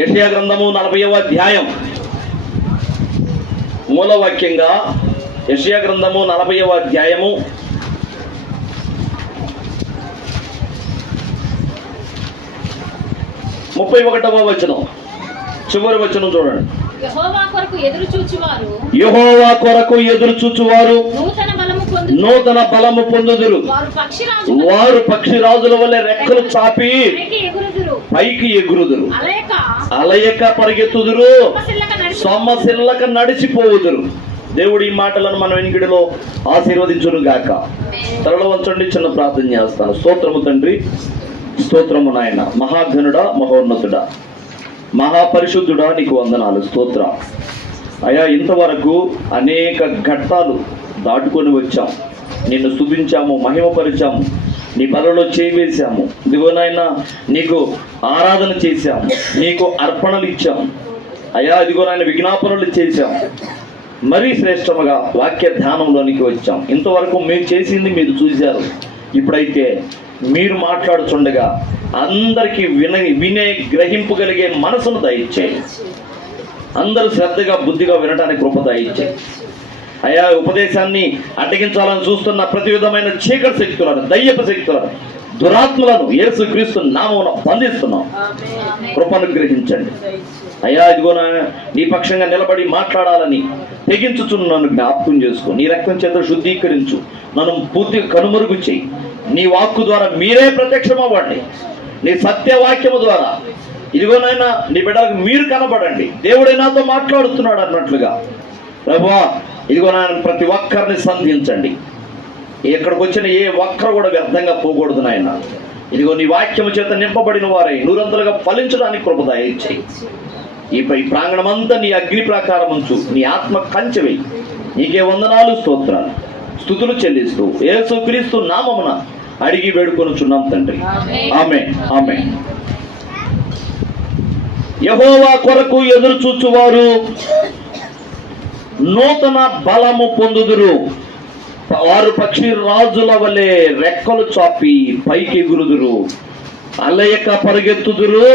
యెషయా గ్రంథము 40వ అధ్యాయం మూలవాక్యంగా యెషయా గ్రంథము 40వ అధ్యాయము 31వ వచనం, చివరి వచనం చూడండి. యెహోవా కొరకు ఎదురు చూచువారు నూతన బలము పొందుదురు. వారు పక్షిరాజుల వలె రెక్కలు చాపి పైకి ఎగురుదురు. అలయక పరిగెత్తుదురు, సొమ్మసిల్లక నడిచిపోవుదురు. దేవుడు ఈ మాటలను మన వెనుకడిలో ఆశీర్వదించును గాక. తలలో వంచండి, చిన్న ప్రార్థన చేస్తాను. స్తోత్రము తండ్రి, స్తోత్రము నాయన. మహాఘనుడా, మహోన్నతుడా, మహాపరిశుద్ధుడా, నీకు వందనాలు, స్తోత్ర అయా. ఇంతవరకు అనేక ఘట్టాలు దాటుకొని వచ్చాం, నిన్ను స్తుతించాము, మహిమపరిచాము, నీ బలలో చేవేశాము. ఇదిగో నాయన, నీకు ఆరాధన చేశాము, నీకు అర్పణలు ఇచ్చాము అయా. ఇదిగో నాయన, విజ్ఞాపనలు చేశాము. మరీ శ్రేష్టముగా వాక్య ధ్యానంలోనికి వచ్చాం. ఇంతవరకు మీరు చేసింది మీరు చూశారు. ఇప్పుడైతే మీరు మాట్లాడుచుండగా అందరికీ వినే గ్రహింపగలిగే మనసును దయచేయి. అందరూ శ్రద్ధగా బుద్ధిగా వినడానికి కృప దయచేయి అయా. ఉపదేశాన్ని అడ్డగించాలని చూస్తున్న ప్రతి విధమైన చీకటి శక్తులను, దయ్యపు శక్తులను, దురాత్మలను యేసుక్రీస్తు నామమున బంధిస్తున్నాం. కృపను గ్రహించండి అయ్యా. ఇదిగో నీ పక్షంగా నిలబడి మాట్లాడాలని తెగించుచున్నాను, జ్ఞాపకం చేసుకో. నీ రక్తం చేత శుద్ధీకరించు, నన్ను పూర్తిగా కనుమరుగు చేయి. నీ వాక్కు ద్వారా మీరే ప్రత్యక్షమవ్వండి. నీ సత్యవాక్యము ద్వారా ఇదిగోనైనా నీ బిడ్డలకు మీరు కనబడండి. దేవుడే నాతో మాట్లాడుతున్నాడు అన్నట్లుగా ప్రభువా, ఇదిగో నాయన, ప్రతి ఒక్కరిని సంధించండి. ఎక్కడికి వచ్చిన ఏ ఒక్కరు కూడా వ్యర్థంగా పోకూడదు నాయన. ఇదిగో నీ వాక్యము చేత నింపబడిన వారై నూరంతలుగా ఫలించడానికి కృప దయచేయి. ఈ ప్రాంగణమంతా నీ అగ్ని ప్రాకారం ఉంచు, నీ ఆత్మ కంచె వేయి. నీకే వందనాలు, స్తోత్రాలు, స్తుతులు చెల్లిస్తూ యేసుక్రీస్తు నామమున అడిగి వేడుకొనుచున్నాం తండ్రి, ఆమేన్, ఆమేన్. యెహోవా కొరకు ఎదురు చూచువారు నూతన బలము పొందుదురు. వారు పక్షి రాజుల వలె రెక్కలు చాపి పైకి ఎగురుదురు. అలయక పరిగెత్తుదురు,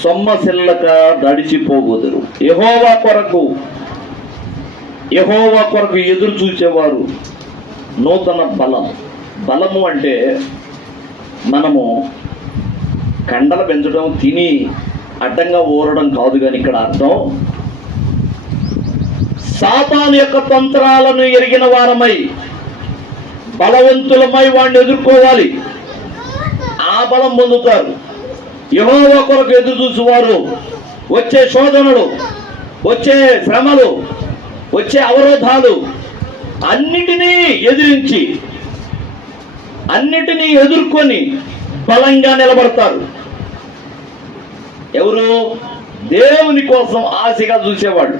సొమ్మసిల్లక నడిచిపోవుదురు. యెహోవా కొరకు ఎదురు చూచేవారు నూతన బలము అంటే మనము కండలు పెంచడం, తిని అడ్డంగా ఊరడం కాదు. కానీ ఇక్కడ అర్థం సాతాను యొక్క తంత్రాలను ఎరిగిన వారమై బలవంతులమై వాడిని ఎదుర్కోవాలి. ఆ బలం పొందుతారు. యెహోవా కొరకు ఎదురు చూసేవారు వచ్చే శోధనలు, వచ్చే శ్రమలు, వచ్చే అవరోధాలు అన్నిటినీ ఎదిరించి, అన్నిటినీ ఎదుర్కొని బలంగా నిలబడతారు. ఎవరు? దేవుని కోసం ఆశగా చూసేవాళ్ళు,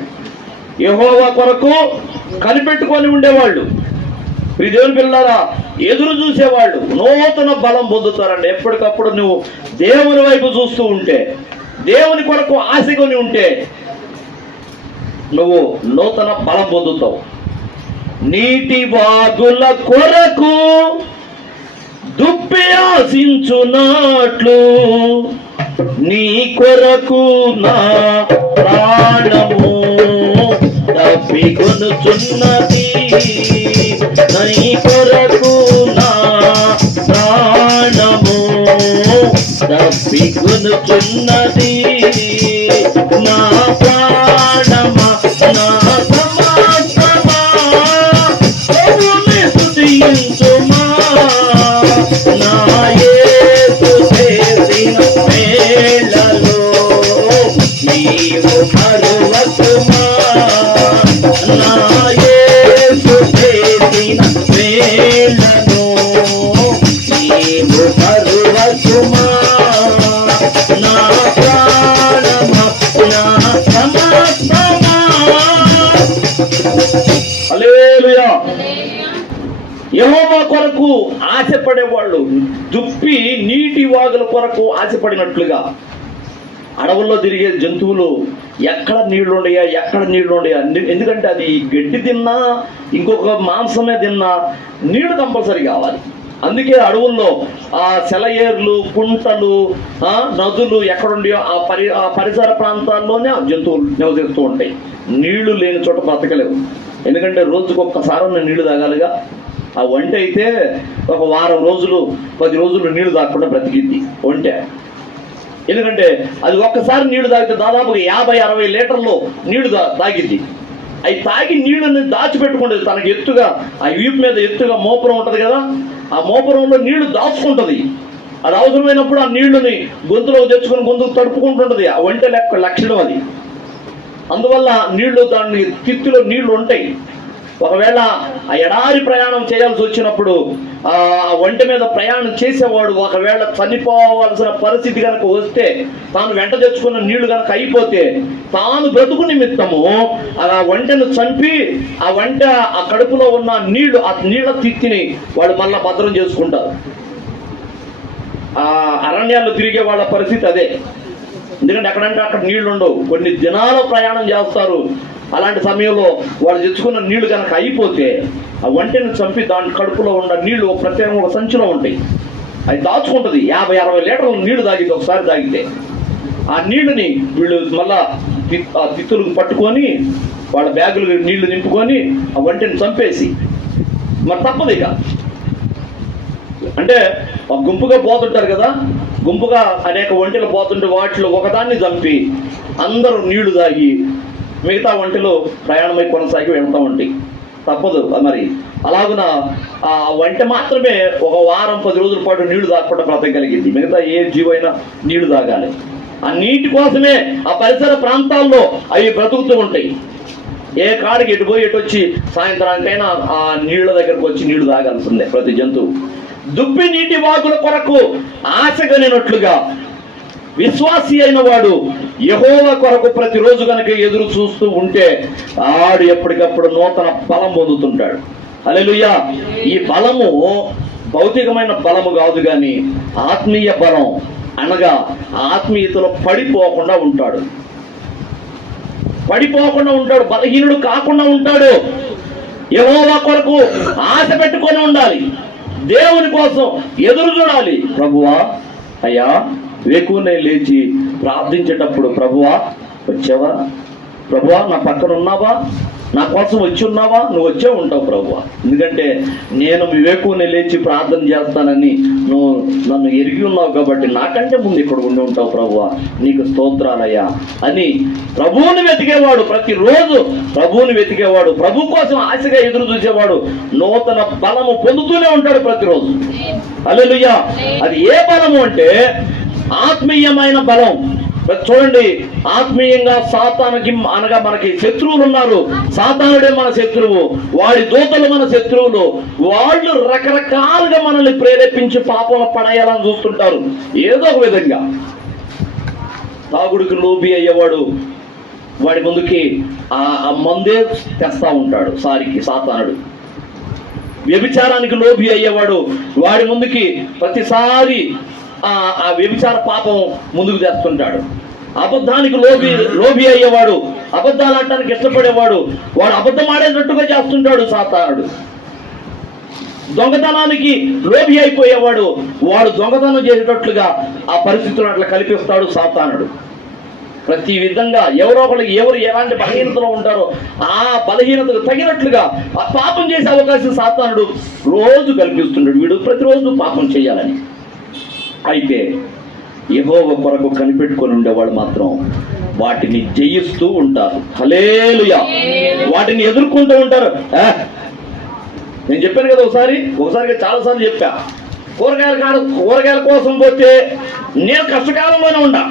యెహోవా కొరకు కనిపెట్టుకొని ఉండేవాళ్ళు, ఈ దేవుని పిల్లలారా ఎదురు చూసేవాళ్ళు నూతన బలం పొందుతారండి. ఎప్పటికప్పుడు నువ్వు దేవుని వైపు చూస్తూ ఉంటే, దేవుని కొరకు ఆశకొని ఉంటే నువ్వు నూతన బలం పొందుతావు. నీటి వాగుల కొరకు దుప్పి ఆశించున్నట్లు నీ కొరకు నా ప్రాణము తప్పికొనుచున్నది. నీ కొరకు నా ప్రాణము తప్పికొనుచున్నది. నా ప్రాణమా, నా సమస్తమా ప్రభువుని స్తుతించుమా. నా యేసు చేసిన మేలలో నీవు మరువకుమా. నా యేసు చేసిన మేలను నీవు మరువకుమా. నా ప్రాణమా, నా సమస్తమా. హల్లెలూయా. యెహోవా కొరకు ఆశపడేవాళ్ళు దుప్పి నీటి వాగుల కొరకు ఆశపడినట్లుగా అడవుల్లో తిరిగే జంతువులు ఎక్కడ నీళ్లు ఉండయా, ఎక్కడ నీళ్లు ఉండయా. ఎందుకంటే అది గడ్డి తిన్నా, ఇంకొక మాంసమే తిన్నా నీళ్లు కంపల్సరీ కావాలి. అందుకే అడవుల్లో ఆ సెలయేర్లు, కుంటలు, నదులు ఎక్కడుండయో ఆ పరిసర ప్రాంతాల్లోనే ఆ జంతువులు నివసిస్తూ ఉంటాయి. నీళ్లు లేని చోట బ్రతకలేవు. ఎందుకంటే రోజుకు ఒక్కసారి నీళ్లు తాగాలిగా. ఆ ఒంటె అయితే ఒక వారం రోజులు 10 రోజులు నీళ్లు తాగకుండా బ్రతికిద్ది ఒంటె. ఎందుకంటే అది ఒక్కసారి నీళ్లు తాగితే దాదాపుగా 50-60 లీటర్లు నీళ్లు తాగిద్ది. అవి తాగి నీళ్ళని దాచిపెట్టుకుంటుంది. తనకి ఎత్తుగా ఆ వీపు మీద ఎత్తుగా మోపురం ఉంటుంది కదా, ఆ మోపురంలో నీళ్లు దాచుకుంటుంది. అది అవసరమైనప్పుడు ఆ నీళ్లని గొంతులోకి తెచ్చుకొని గొంతుకు తడుపుకుంటుంటుంది. ఆ ఒంటె లక్షణం అది. అందువల్ల నీళ్లు, దాని తిత్తులో నీళ్లు ఉంటాయి. ఒకవేళ ఆ ఎడారి ప్రయాణం చేయాల్సి వచ్చినప్పుడు ఆ ఒంటె మీద ప్రయాణం చేసేవాడు ఒకవేళ చనిపోవాల్సిన పరిస్థితి కనుక వస్తే, తాను వెంట తెచ్చుకున్న నీళ్లు కనుక అయిపోతే, తాను బ్రతుకు నిమిత్తము ఆ ఒంటెను చంపి ఆ ఒంటె ఆ కడుపులో ఉన్న నీళ్లు, ఆ నీళ్ల తిత్తిని వాళ్ళు మళ్ళా భద్రం చేసుకుంటారు. ఆ అరణ్యాల్లో తిరిగే వాళ్ళ పరిస్థితి అదే. ఎందుకంటే ఎక్కడంటే అక్కడ నీళ్లు ఉండవు. కొన్ని దినాల ప్రయాణం చేస్తారు. అలాంటి సమయంలో వాళ్ళు తెచ్చుకున్న నీళ్లు కనుక అయిపోతే ఆ ఒంటెను చంపి దాని కడుపులో ఉన్న నీళ్లు ప్రత్యేకంగా ఒక సంచిలో ఉంటాయి. అది దాచుకుంటుంది. 50-60 లీటర్లు నీళ్లు తాగింది ఒకసారి తాగితే. ఆ నీళ్ళని వీళ్ళు మళ్ళా ఆ తిత్తులకు పట్టుకొని వాళ్ళ బ్యాగులు నీళ్లు నింపుకొని ఆ ఒంటెను చంపేసి, మరి తప్పదు ఇక. అంటే గుంపుగా పోతుంటారు కదా, గుంపుగా అనేక ఒంటెలు పోతుంటే వాటిలో ఒకదాన్ని చంపి అందరూ నీళ్లు తాగి మిగతా ఒంటెలు ప్రయాణమై కొనసాగి వెళ్తూ ఉంటాయి. తప్పదు మరి. అలాగున ఆ ఒంటె మాత్రమే ఒక వారం 10 రోజుల పాటు నీళ్లు తాగకుండా బ్రతకగలిగింది. మిగతా ఏ జీవైనా నీళ్లు తాగాలి. ఆ నీటి కోసమే ఆ పరిసర ప్రాంతాల్లో అవి బ్రతుకుతూ ఉంటాయి. ఏ కాడికి ఎటు పోయి ఎటు వచ్చి సాయంత్రానికైనా ఆ నీళ్ల దగ్గరకు వచ్చి నీళ్లు తాగాల్సిందే ప్రతి జంతువు. దుప్పి నీటి వాగుల కొరకు ఆశగనినట్లుగా విశ్వాసి అయిన వాడు యెహోవా కొరకు ప్రతిరోజు కనుక ఎదురు చూస్తూ ఉంటే ఆడు ఎప్పటికప్పుడు నూతన బలం పొందుతుంటాడు. హల్లెలూయా. ఈ బలము భౌతికమైన బలము కాదు, కానీ ఆత్మీయ బలం. అనగా ఆత్మీయతలో పడిపోకుండా ఉంటాడు. బలహీనుడు కాకుండా ఉంటాడు. యెహోవా కొరకు ఆశ పెట్టుకొని ఉండాలి. దేవుని కోసం ఎదురు చూడాలి. ప్రభువా, అయ్యా, వేకువనే లేచి ప్రార్థించేటప్పుడు, ప్రభువా వచ్చావా, ప్రభువా నా పక్కన ఉన్నావా, నా కోసం వచ్చి ఉన్నావా, నువ్వు వచ్చే ఉంటావు ప్రభువా. ఎందుకంటే నేను వేకువనే లేచి ప్రార్థన చేస్తానని నువ్వు నన్ను ఎరిగి ఉన్నావు కాబట్టి నాకంటే ముందు ఇక్కడ ఉండి ఉంటావు ప్రభువా, నీకు స్తోత్రాలయ్యా అని ప్రభువుని వెతికేవాడు, ప్రతిరోజు ప్రభువుని వెతికేవాడు, ప్రభు కోసం ఆశగా ఎదురు చూసేవాడు నూతన బలము పొందుతూనే ఉంటాడు ప్రతిరోజు. హల్లెలూయా. అది ఏ బలము అంటే ఆత్మీయమైన బలం. చూడండి, ఆత్మీయంగా సాతానుకి అనగా మనకి శత్రువులు ఉన్నారు. సాతానుడే మన శత్రువు, వాడి దూతలు మన శత్రువులు. వాళ్ళు రకరకాలుగా మనల్ని ప్రేరేపించి పాపంలో పడేయాలని చూస్తుంటారు ఏదో ఒక విధంగా. తాగుడికి లోబి అయ్యేవాడు వాడి ముందుకి ఆ మందే తెస్తా ఉంటాడు సాతానుడు. వ్యభిచారానికి లోబి అయ్యేవాడు వాడి ముందుకి ప్రతిసారి ఆ వ్యభిచార పాపం ముందుకు తెస్తుంటాడు. అబద్ధానికి లోబి అయ్యేవాడు, అబద్ధాలు అంటానికి ఇష్టపడేవాడు, వాడు అబద్ధం ఆడేటట్టుగా చేస్తుంటాడు సాతానుడు. దొంగతనానికి లోబి అయిపోయేవాడు, వాడు దొంగతనం చేసేటట్లుగా ఆ పరిస్థితులను అట్లా కల్పిస్తాడు సాతానుడు. ప్రతి విధంగా ఎవరు ఎలాంటి బలహీనతలో ఉంటారో ఆ బలహీనతకు తగినట్లుగా ఆ పాపం చేసే అవకాశం సాతానుడు రోజు కల్పిస్తుంటాడు. వీడు ప్రతిరోజు పాపం చేయాలని. అయితే యెహోవా కొరకు కనిపెట్టుకొని ఉండేవాళ్ళు మాత్రం వాటిని జయిస్తూ ఉంటారు. హల్లెలూయా. వాటిని ఎదుర్కొంటూ ఉంటారు. నేను చెప్పాను కదా ఒకసారి చాలాసార్లు చెప్పా, కూరగాయల కోసం పోతే నేను కష్టకాలంలోనే ఉండా,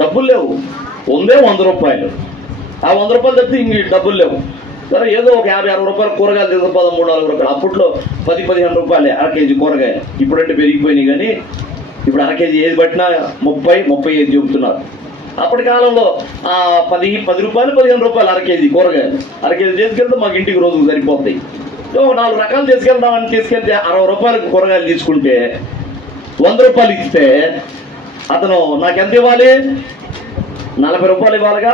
డబ్బులు లేవు, ఉందే 100 రూపాయలు. ఆ 100 రూపాయలు తప్పితే ఇంక డబ్బులు లేవు. సరే ఏదో ఒక 50-60 రూపాయలు కూరగాయలు తీసుకు 13-14 రూపాయలు. అప్పట్లో 10-15 రూపాయలే అర కేజీ కూరగాయలు. ఇప్పుడంటే పెరిగిపోయినాయి, కానీ ఇప్పుడు అర కేజీ ఏది పట్టినా 30-35 చెబుతున్నారు. అప్పటి కాలంలో 10 రూపాయలు 15 రూపాయలు అర కేజీ కూరగాయలు. అర కేజీ తీసుకెళ్తే మాకు ఇంటికి రోజుకు సరిపోతాయి. 4 రకాలు తీసుకెళ్తే 60 రూపాయలకు కూరగాయలు తీసుకుంటే 100 రూపాయలు ఇస్తే అతను నాకెంత ఇవ్వాలి, 40 రూపాయలు ఇవ్వాలిగా.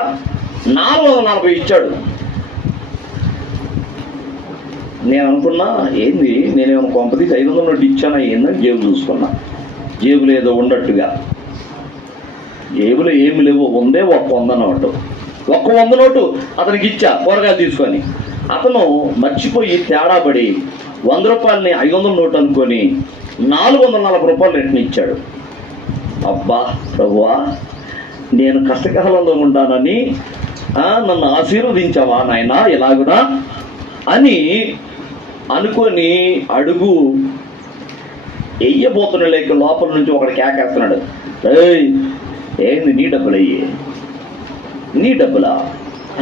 440 ఇచ్చాడు. నేను అనుకున్నా ఏంది, నేనేమో కొంపతీసి 500 నోటు ఇచ్చానా ఏందని జేబు చూసుకున్నా. జేబులో ఏదో ఉన్నట్టుగా, జేబులో ఏమి లేవు, ఉందే ఒక 100 నోటు. ఒక్క 100 నోటు అతనికి ఇచ్చా కూరగాయలు తీసుకొని. అతను మర్చిపోయి తేడా పడి 100 రూపాయలని 500 నోటు అనుకొని 440 రూపాయలు రిటర్న్ ఇచ్చాడు. అబ్బా ప్రభువా, నేను కష్టకాలంలో ఉంటానని నన్ను ఆశీర్వదించావా నాయనా ఎలాగునా అని అనుకొని అడుగు వెయ్యబోతున్న లేక లోపల నుంచి ఒకడు కేకేస్తున్నాడు, ఏయ్ ఏంది నీ డబ్బులు అయ్యి, నీ డబ్బులా,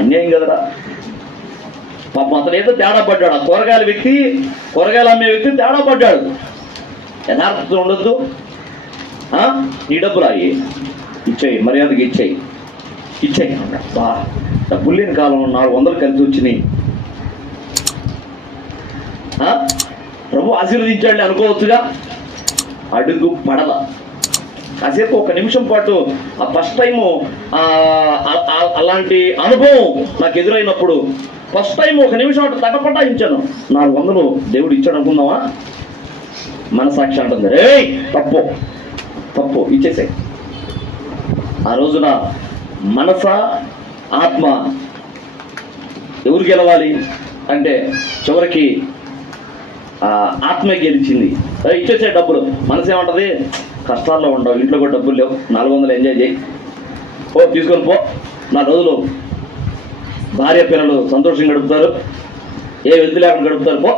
అన్యాయం కదరా. పాపం అతను ఏదో తేడా పడ్డాడు, ఆ కూరగాయలు అమ్మే వ్యక్తి తేడా పడ్డాడు. యథార్థత ఉండొద్దు. నీ డబ్బులు అయ్యి ఇచ్చేయి, మర్యాదకి ఇచ్చేయి అన్నాడు. బా డబ్బులు లేని కాలం 400 కలిసి వచ్చినాయి. ప్రభు ఆశీర్వదించాడు అనుకోవచ్చుగా. అడుగు పడల. కాసేపు ఒక నిమిషం పాటు ఆ ఫస్ట్ టైము అలాంటి అనుభవం నాకు ఎదురైనప్పుడు ఫస్ట్ టైం ఒక నిమిషం అటు తటపటాయించాను. 400 దేవుడు ఇచ్చాడు అనుకుందామా? మనసాక్షి అంటుంది, ఏయ్ తప్పు ఇచ్చేసాయి. ఆ రోజున మనస ఆత్మ ఎవరు గెలవాలి అంటే చివరికి ఆత్మ గెలిచింది. ఇచ్చేసే డబ్బులు. మనసు ఏమంటుంది, కష్టాల్లో ఉండవు, ఇంట్లో కూడా డబ్బులు లేవు, 400 ఎంజాయ్ చేయి, తీసుకొని పో, 4 రోజులు భార్య పిల్లలు సంతోషంగా గడుపుతారు, ఏ వెళ్తు లేకుండా గడుపుతారు పో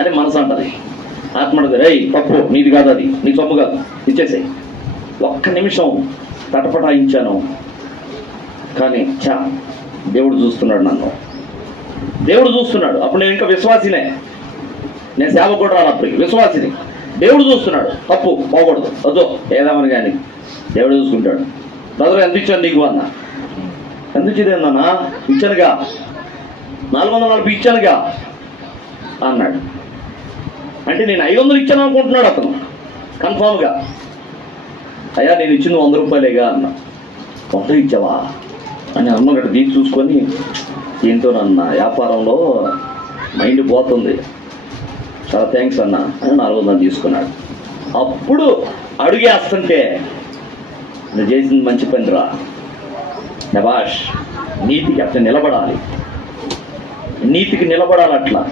అని మనసు అంటది. ఆత్మ అంటది, రేయ్ తప్పు, నీది కాదు, అది నీ సొమ్ము కాదు, ఇచ్చేసాయి. ఒక్క నిమిషం తటపటాయించాను, కానీ దేవుడు చూస్తున్నాడు నన్ను, దేవుడు చూస్తున్నాడు. అప్పుడు నేను ఇంకా విశ్వాసినే, నేను సేవ కూడా రానప్పటికి విశ్వాసిని. దేవుడు చూస్తున్నాడు, తప్పు పోకూడదు, వద్దు ఏదేమని కానీ దేవుడు చూసుకుంటాడు. బ్రదర్ ఎంత ఇచ్చాను నీకు అన్న, ఎంత ఇచ్చేదేందన్నా, ఇచ్చానుగా 440 ఇచ్చానుగా అన్నాడు. అంటే నేను 500 ఇచ్చాను అనుకుంటున్నాడు అతను కన్ఫామ్గా. అయ్యా నేను ఇచ్చింది 100 రూపాయలేగా అన్న. 100 ఇచ్చావా అని అమ్మగట్టు తీసి చూసుకొని, దీంతో నన్న వ్యాపారంలో మైండ్ పోతుంది, చాలా థ్యాంక్స్ అన్న అని 400 తీసుకున్నాడు. అప్పుడు అడుగేస్తుంటే, నువ్వు చేసింది మంచి పనిరా, శభాష్, నీతికి అట్లా నిలబడాలి, నీతికి నిలబడాలి. అట్లా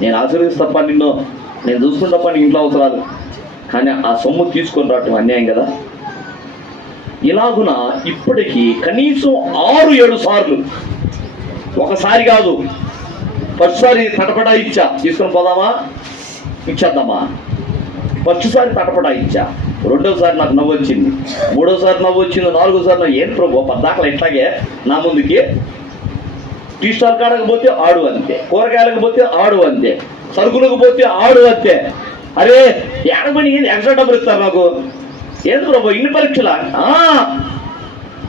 నేను ఆశీర్వదిస్తప్ప నిన్ను, నేను చూసుకుంటప్ప నీ ఇంట్లో అవసరాలు, కానీ ఆ సొమ్ము తీసుకొని రావటం అన్యాయం కదా. ఇలాగున ఇప్పటికీ కనీసం 6-7 సార్లు, ఒకసారి కాదు, ఫస్ట్సారి తటపటా ఇచ్చా, తీసుకొని పోదామా ఇచ్చేద్దామా, ఫస్ట్సారి తటపటా ఇచ్చా, రెండోసారి నాకు నవ్వు వచ్చింది, మూడోసారి నవ్వు వచ్చింది, నాలుగోసారి నవ్వు, ఏం ప్రభు పద్దాకలు ఎట్లాగే నా ముందుకి, టీ స్టాల్ కాడకు పోతే ఆడు అంతే, కూరగాయలకు పోతే ఆడు అంతే, సరుకులకు పోతే ఆడు అంతే. అరే ఏడమని ఎక్స్ట్రా డబ్బులు ఇస్తారు నాకు, ఏంది ప్రభు ఇన్ని పరీక్షలా?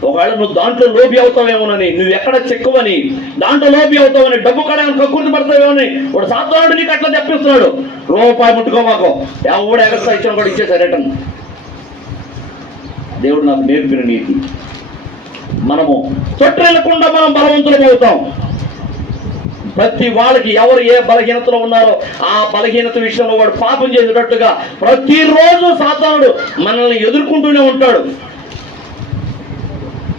ఒకవేళ నువ్వు దాంట్లో లోబి అవుతావేమోనని, నువ్వు ఎక్కడ చెక్కువని దాంట్లో లోబి అవుతావని, డబ్బు కడ కక్కుర్తి పడతావేమోని వాడు సాధారణ నీకు అట్లా తెప్పిస్తున్నాడు. రూపాయి ముట్టుకోమాకో, ఎవడు ఎగస్ట్రా ఇచ్చిన కూడా ఇచ్చేసారు రిటర్న్. దేవుడు నాకు నేర్పిన నీతి. మనము తొట్టెళ్ళకుండా మనం బలవంతులం అవుతాం. ప్రతి వాళ్ళకి ఎవరు ఏ బలహీనతలో ఉన్నారో ఆ బలహీనత విషయంలో వాడు పాపం చేసేటట్టుగా ప్రతిరోజు సాతానుడు మనల్ని ఎదుర్కొంటూనే ఉంటాడు.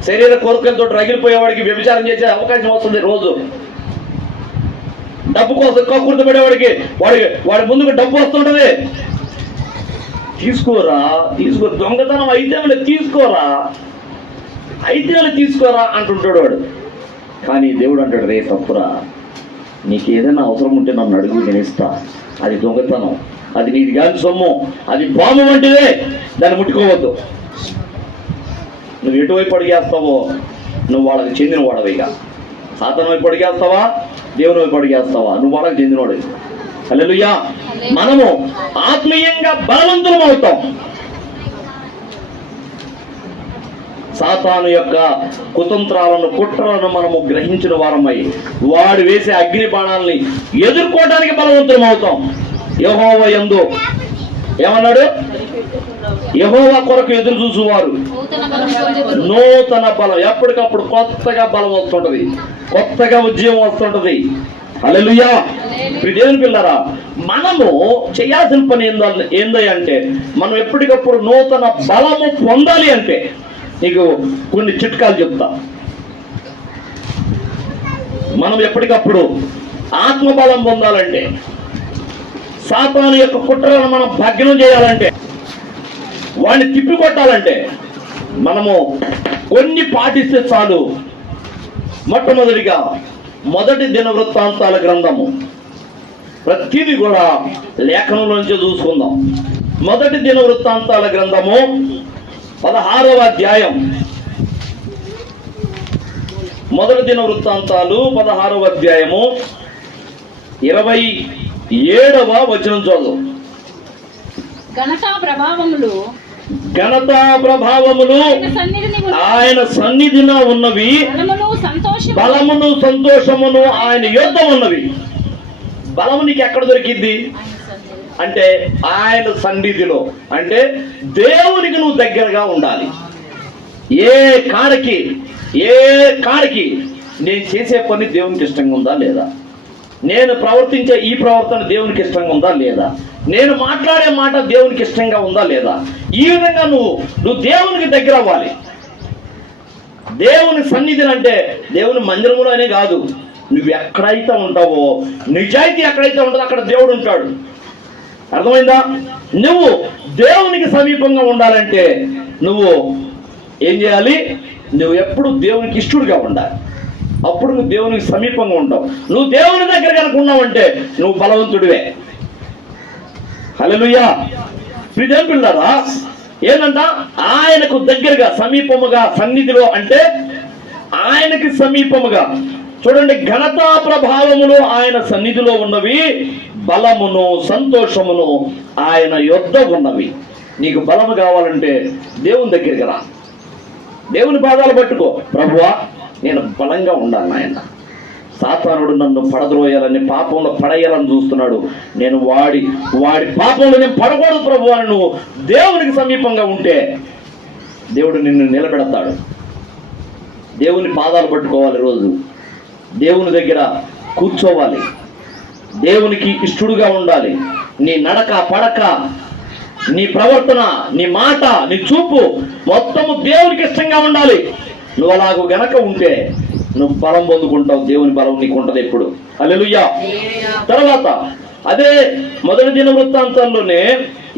శరీర కోరికలతో రగిలిపోయేవాడికి వ్యభిచారం చేసే అవకాశం వస్తుంది రోజు. డబ్బు కోసం కక్కుర్తి పడేవాడికి వాడి ముందుకు డబ్బు వస్తుంటది. తీసుకోరా, దొంగతనం అయితే తీసుకోరా అంటుంటాడు వాడు. కానీ దేవుడు అంటాడు, రే తప్పురా, నీకు ఏదైనా అవసరం ఉంటే నన్ను అడుగు, నేను ఇస్తా. అది దొంగతనం, అది నీది కాని సొమ్ము, అది బాంబు వంటిదే, దాన్ని ముట్టుకోవద్దు. నువ్వు ఎటువైపు అడిగేస్తావో నువ్వు వాళ్ళకి చెందిన వాడవిగా. సాతాను వైపు అడిగేస్తావా, దేవుని వైపు అడిగేస్తావా, నువ్వు వాళ్ళకి చెందినవాడు. హల్లెలూయా. మనము ఆత్మీయంగా బలవంతులం అవుతాం. సాతాను యొక్క కుతంత్రాలను, కుట్రలను మనము గ్రహించిన వారమై వాడు వేసే అగ్ని బాణాలని ఎదుర్కోవడానికి బలవంతులం అవుతాం. యెహోవా యందు ఏమన్నాడు? యెహోవా కొరకు ఎదురు చూసేవారు నూతన బలం, ఎప్పటికప్పుడు కొత్తగా బలం వస్తుంటది, కొత్తగా ఉద్యమం వస్తుంటది. హల్లెలూయా. దేవుని పిల్లరా, మనము చేయాల్సిన పని ఏంది అంటే, మనం ఎప్పటికప్పుడు నూతన బలము పొందాలి అంటే నీకు కొన్ని చిట్కాలు చెప్తా. మనం ఎప్పటికప్పుడు ఆత్మబలం పొందాలంటే, సాతాను యొక్క కుట్రలను మనం భగ్నం చేయాలంటే, వాడిని తిప్పికొట్టాలంటే మనము కొన్ని పాటిస్తే చాలు. మొట్టమొదటిగా మొదటి దినవృత్తాంతాల గ్రంథము, ప్రతిదీ కూడా లేఖనంలోంచి చూసుకుందాం. మొదటి దినవృత్తాంతాల గ్రంథము 16వ అధ్యాయం. మొదటి దినవృత్తాంతాలు 16వ అధ్యాయము 27వ వచనం చదువు. ఘనతా ప్రభావములు ఆయన సన్నిధిన ఉన్నవి, బలమును సంతోషమును ఆయన యొద్ద ఉన్నవి. బలము నీకు ఎక్కడ దొరికింది అంటే ఆయన సన్నిధిలో. అంటే దేవునికి నువ్వు దగ్గరగా ఉండాలి. ఏ కాడికి నేను చేసే పని దేవునికి ఇష్టంగా ఉందా లేదా, నేను ప్రవర్తించే ఈ ప్రవర్తన దేవునికి ఇష్టంగా ఉందా లేదా, నేను మాట్లాడే మాట దేవునికి ఇష్టంగా ఉందా లేదా, ఈ విధంగా నువ్వు దేవునికి దగ్గర అవ్వాలి. దేవుని సన్నిధిని అంటే దేవుని మందిరములోనే కాదు, నువ్వు ఎక్కడైతే ఉంటావో, నిజాయితీ ఎక్కడైతే ఉంటుందో అక్కడ దేవుడు ఉంటాడు. అర్థమైందా? నువ్వు దేవునికి సమీపంగా ఉండాలంటే నువ్వు ఏం చేయాలి? నువ్వు ఎప్పుడు దేవునికి ఇష్టడుగా ఉండాలి. అప్పుడు నువ్వు దేవునికి సమీపంగా ఉంటావు. నువ్వు దేవుని దగ్గర కనుక ఉన్నావంటే నువ్వు బలవంతుడివే. హల్లెలూయా. ప్రియమైన పిల్లరా, ఏంటంట ఆయనకు దగ్గరగా, సమీపముగా, సన్నిధిలో అంటే ఆయనకి సమీపముగా. చూడండి, ఘనతా ప్రభావములు ఆయన సన్నిధిలో ఉన్నవి, బలమును సంతోషమును ఆయన యొద్ద ఉన్నవి. నీకు బలము కావాలంటే దేవుని దగ్గరికి రా, దేవుని పాదాలు పట్టుకో. ప్రభువా, నేను బలంగా ఉండాలి నాయన. సాతానుడు నన్ను పడద్రోయాలని, పాపంలో పడేయాలని చూస్తున్నాడు. నేను వాడి పాపంలో నేను పడకూడదు ప్రభు అని నువ్వు దేవునికి సమీపంగా ఉంటే దేవుడు నిన్ను నిలబెడతాడు. దేవుని పాదాలు పట్టుకోవాలి, రోజు దేవుని దగ్గర కూర్చోవాలి, దేవునికి ఇష్టడుగా ఉండాలి. నీ నడక పడక, నీ ప్రవర్తన, నీ మాట, నీ చూపు మొత్తము దేవునికి ఇష్టంగా ఉండాలి. నువ్వు అలాగూ గనక ఉంటే నువ్వు బలం పొందుకుంటావు. దేవుని బలం నీకు ఉంటుంది ఎప్పుడు. హల్లెలూయా. తర్వాత అదే మొదటి దిన వృత్తాంతాల్లోనే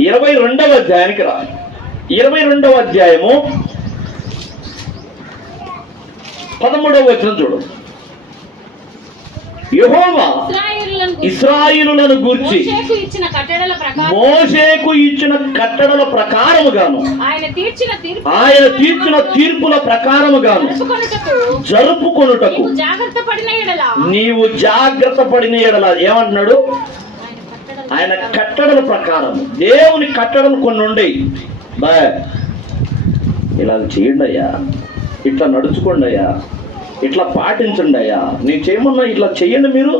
22వ అధ్యాయానికి రా. 22వ అధ్యాయము 13వ వచనం చూడు. యెహోవా ఇశ్రాయేలులను గూర్చి మోషేకు ఇచ్చిన కట్టడల ప్రకారముగాను ఆయన తీర్చిన తీర్పుల ప్రకారముగాను జరుపుకొనుటకు నీవు జాగ్రత్త పడిన ఎడల. ఏమంటున్నాడు? ఆయన కట్టడల ప్రకారం. దేవుని కట్టడలు కొన్ని ఉండేవి. ఇలా చేయండి అయ్యా, ఇట్లా నడుచుకోండి అయ్యా, ఇట్లా పాటించండి అయ్యా, నేను చేయమన్నా ఇట్లా చెయ్యండి మీరు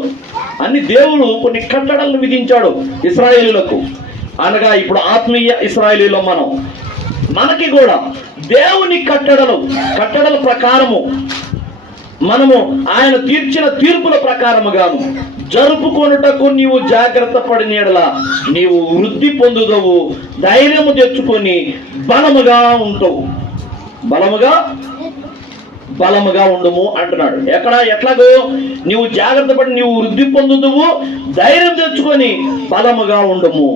అని దేవుడు కొన్ని కట్టడలను విధించాడు ఇశ్రాయేలీయులకు. అనగా ఇప్పుడు ఆత్మీయ ఇశ్రాయేలీయులు మనకి కూడా దేవుని కట్టడల ప్రకారము మనము ఆయన తీర్చిన తీర్పుల ప్రకారముగాను జరుపుకొనుటకు నీవు జాగ్రత్త పడిన యెడల నీవు వృద్ధి పొందుదవు, ధైర్యము తెచ్చుకొని బలముగా ఉంటావు. బలముగా ఉండుము అంటున్నాడు. ఎట్లాగో నీవు జాగ్రత్త పడి నీవు వృద్ధి పొందుదువు, ధైర్యం తెచ్చుకొని బలముగా ఉండుము.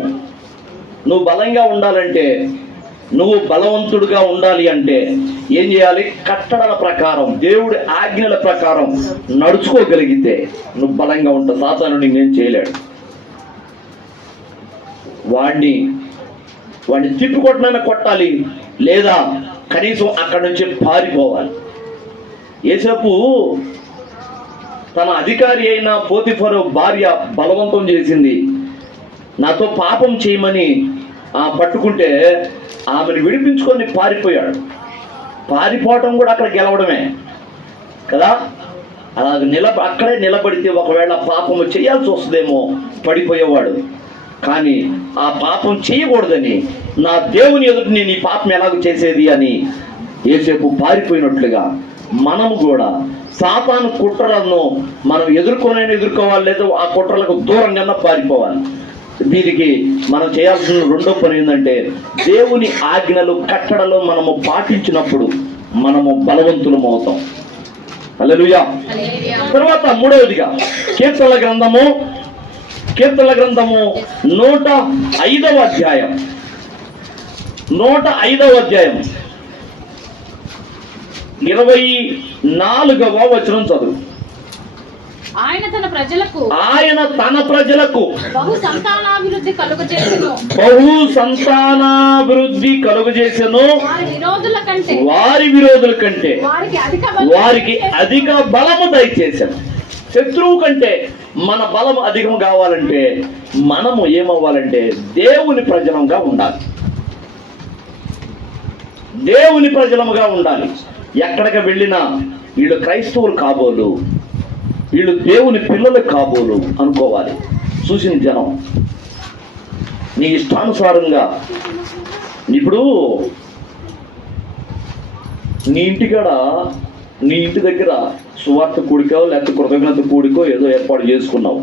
నువ్వు బలంగా ఉండాలంటే, నువ్వు బలవంతుడుగా ఉండాలి అంటే ఏం చేయాలి? కట్టడల ప్రకారం, దేవుడి ఆజ్ఞల ప్రకారం నడుచుకోగలిగితే నువ్వు బలంగా ఉంటావు. సాతాను నీకేం చేయలేడు. వాడిని తిప్పికొట్టనైనా కొట్టాలి, లేదా కనీసం అక్కడి నుంచి పారిపోవాలి. యేసేపు తన అధికారి అయిన పోతిఫరు భార్య బలవంతం చేసింది, నాతో పాపం చేయమని పట్టుకుంటే ఆమెను విడిపించుకొని పారిపోయాడు. పారిపోవటం కూడా అక్కడ గెలవడమే కదా. అలాగ అక్కడే నిలబడితే ఒకవేళ పాపము చేయాల్సి వస్తుందేమో పడిపోయేవాడు. కానీ ఆ పాపం చేయకూడదని, నా దేవుని ఎదుట నేను ఈ పాపం ఎలాగ చేసేది అని యేసేపు పారిపోయినట్లుగా మనము కూడా సాతాను కుట్రలను మనం ఎదుర్కోవాలి, లేదా ఆ కుట్రలకు దూరంగా పారిపోవాలి. దీనికి మనం చేయాల్సిన రెండో పని ఏంటంటే, దేవుని ఆజ్ఞలు కట్టడలు మనము పాటించినప్పుడు మనము బలవంతులం అవుతాం. హల్లెలూయా. తర్వాత మూడవదిగా కీర్తనల గ్రంథము 105వ అధ్యాయం 24వ వచనం చదువు. ఆయన తన ప్రజలకు బహు సంతానాభివృద్ధి కలుగజేసెను. వారి విరోధుల కంటే వారికి అధిక బలము దయచేశాను. శత్రువు కంటే మన బలం అధికం కావాలంటే మనము ఏమవ్వాలంటే దేవుని ప్రజలంగా ఉండాలి. దేవుని ప్రజలముగా ఉండాలి. ఎక్కడికి వెళ్ళినా వీళ్ళు క్రైస్తవులు కాబోలు, వీళ్ళు దేవుని పిల్లలు కాబోలు అనుకోవాలి. చూసిన జనం నీ ఇష్టానుసారంగా, ఇప్పుడు నీ ఇంటి దగ్గర సువార్త కూడికో లేకపోతే కృతజ్ఞత కూడికో ఏదో ఏర్పాటు చేసుకున్నావు.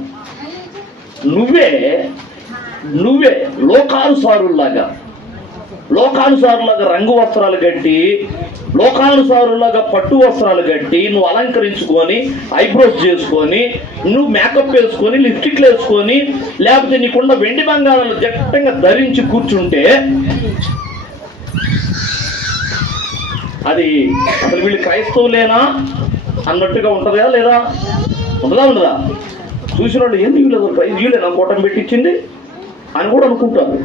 నువ్వే లోకానుసారులాగా రంగు వస్త్రాలు కట్టి, లోకానుసారులాగా పట్టు వస్త్రాలు కట్టి, నువ్వు అలంకరించుకొని, ఐబ్రోస్ చేసుకొని, నువ్వు మేకప్ వేసుకొని, లిప్స్టిక్లు వేసుకొని, లేకపోతే నీకున్న వెండి బంగారాలు జట్టంగా ధరించి కూర్చుంటే అది అసలు వీళ్ళు క్రైస్తవులేనా అన్నట్టుగా ఉంటుందా లేదా? ఉండదా? చూసిన వాళ్ళు ఏంది వీళ్ళేనా కూటమి పెట్టించింది అని కూడా అనుకుంటారు.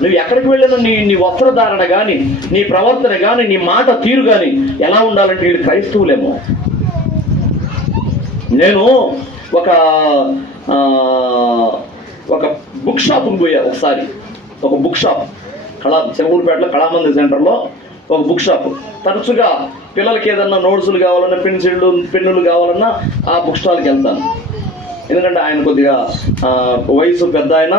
నువ్వు ఎక్కడికి వెళ్ళినా నీ వస్త్రధారణ కానీ, నీ ప్రవర్తన కానీ, నీ మాట తీరు కానీ ఎలా ఉండాలంటే వీళ్ళు క్రైస్తవులేమో. నేను ఒక బుక్ షాప్కి పోయా ఒకసారి. ఒక బుక్ షాప్ చెరువులపేటలో కళామంది సెంటర్లో ఒక బుక్ షాప్. తరచుగా పిల్లలకి ఏదన్నా నోట్సులు కావాలన్నా, పెన్నులు కావాలన్నా ఆ బుక్ స్టాల్కి వెళ్తాను. ఎందుకంటే ఆయన కొద్దిగా వయసు పెద్ద, ఆయన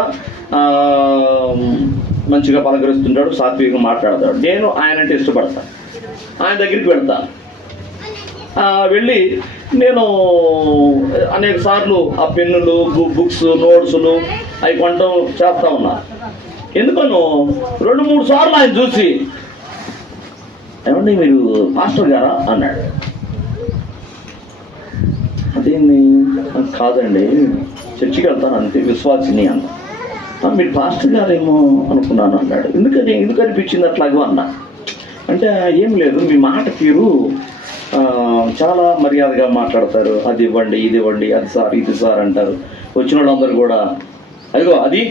మంచిగా పలకరిస్తుంటాడు, సాత్వికంగా మాట్లాడతాడు. నేను ఆయన అంటే ఇష్టపడతాను. ఆయన దగ్గరికి వెళ్తాను. వెళ్ళి నేను అనేక సార్లు ఆ పెన్నులు, బుక్స్, నోట్సులు అవి కొనడం చేస్తా ఉన్నా. ఎందుకనో 2-3 సార్లు ఆయన చూసి, ఏమండి మీరు పాస్టర్ గారా అన్నాడు. అదేంటి? కాదండి, చర్చికి వెళ్తాను అంతే, విశ్వాసిని అన్న. మీరు పాస్టర్ గారేమో అనుకున్నాను అన్నాడు. ఎందుకు అనిపించింది అట్లాగో అన్నా. అంటే ఏం లేదు, మీ మాట తీరు చాలా మర్యాదగా మాట్లాడతారు. అది ఇవ్వండి, ఇది ఇవ్వండి, అది సార్, ఇది సార్ అంటారు. వచ్చిన వాళ్ళందరూ కూడా అదిగో అది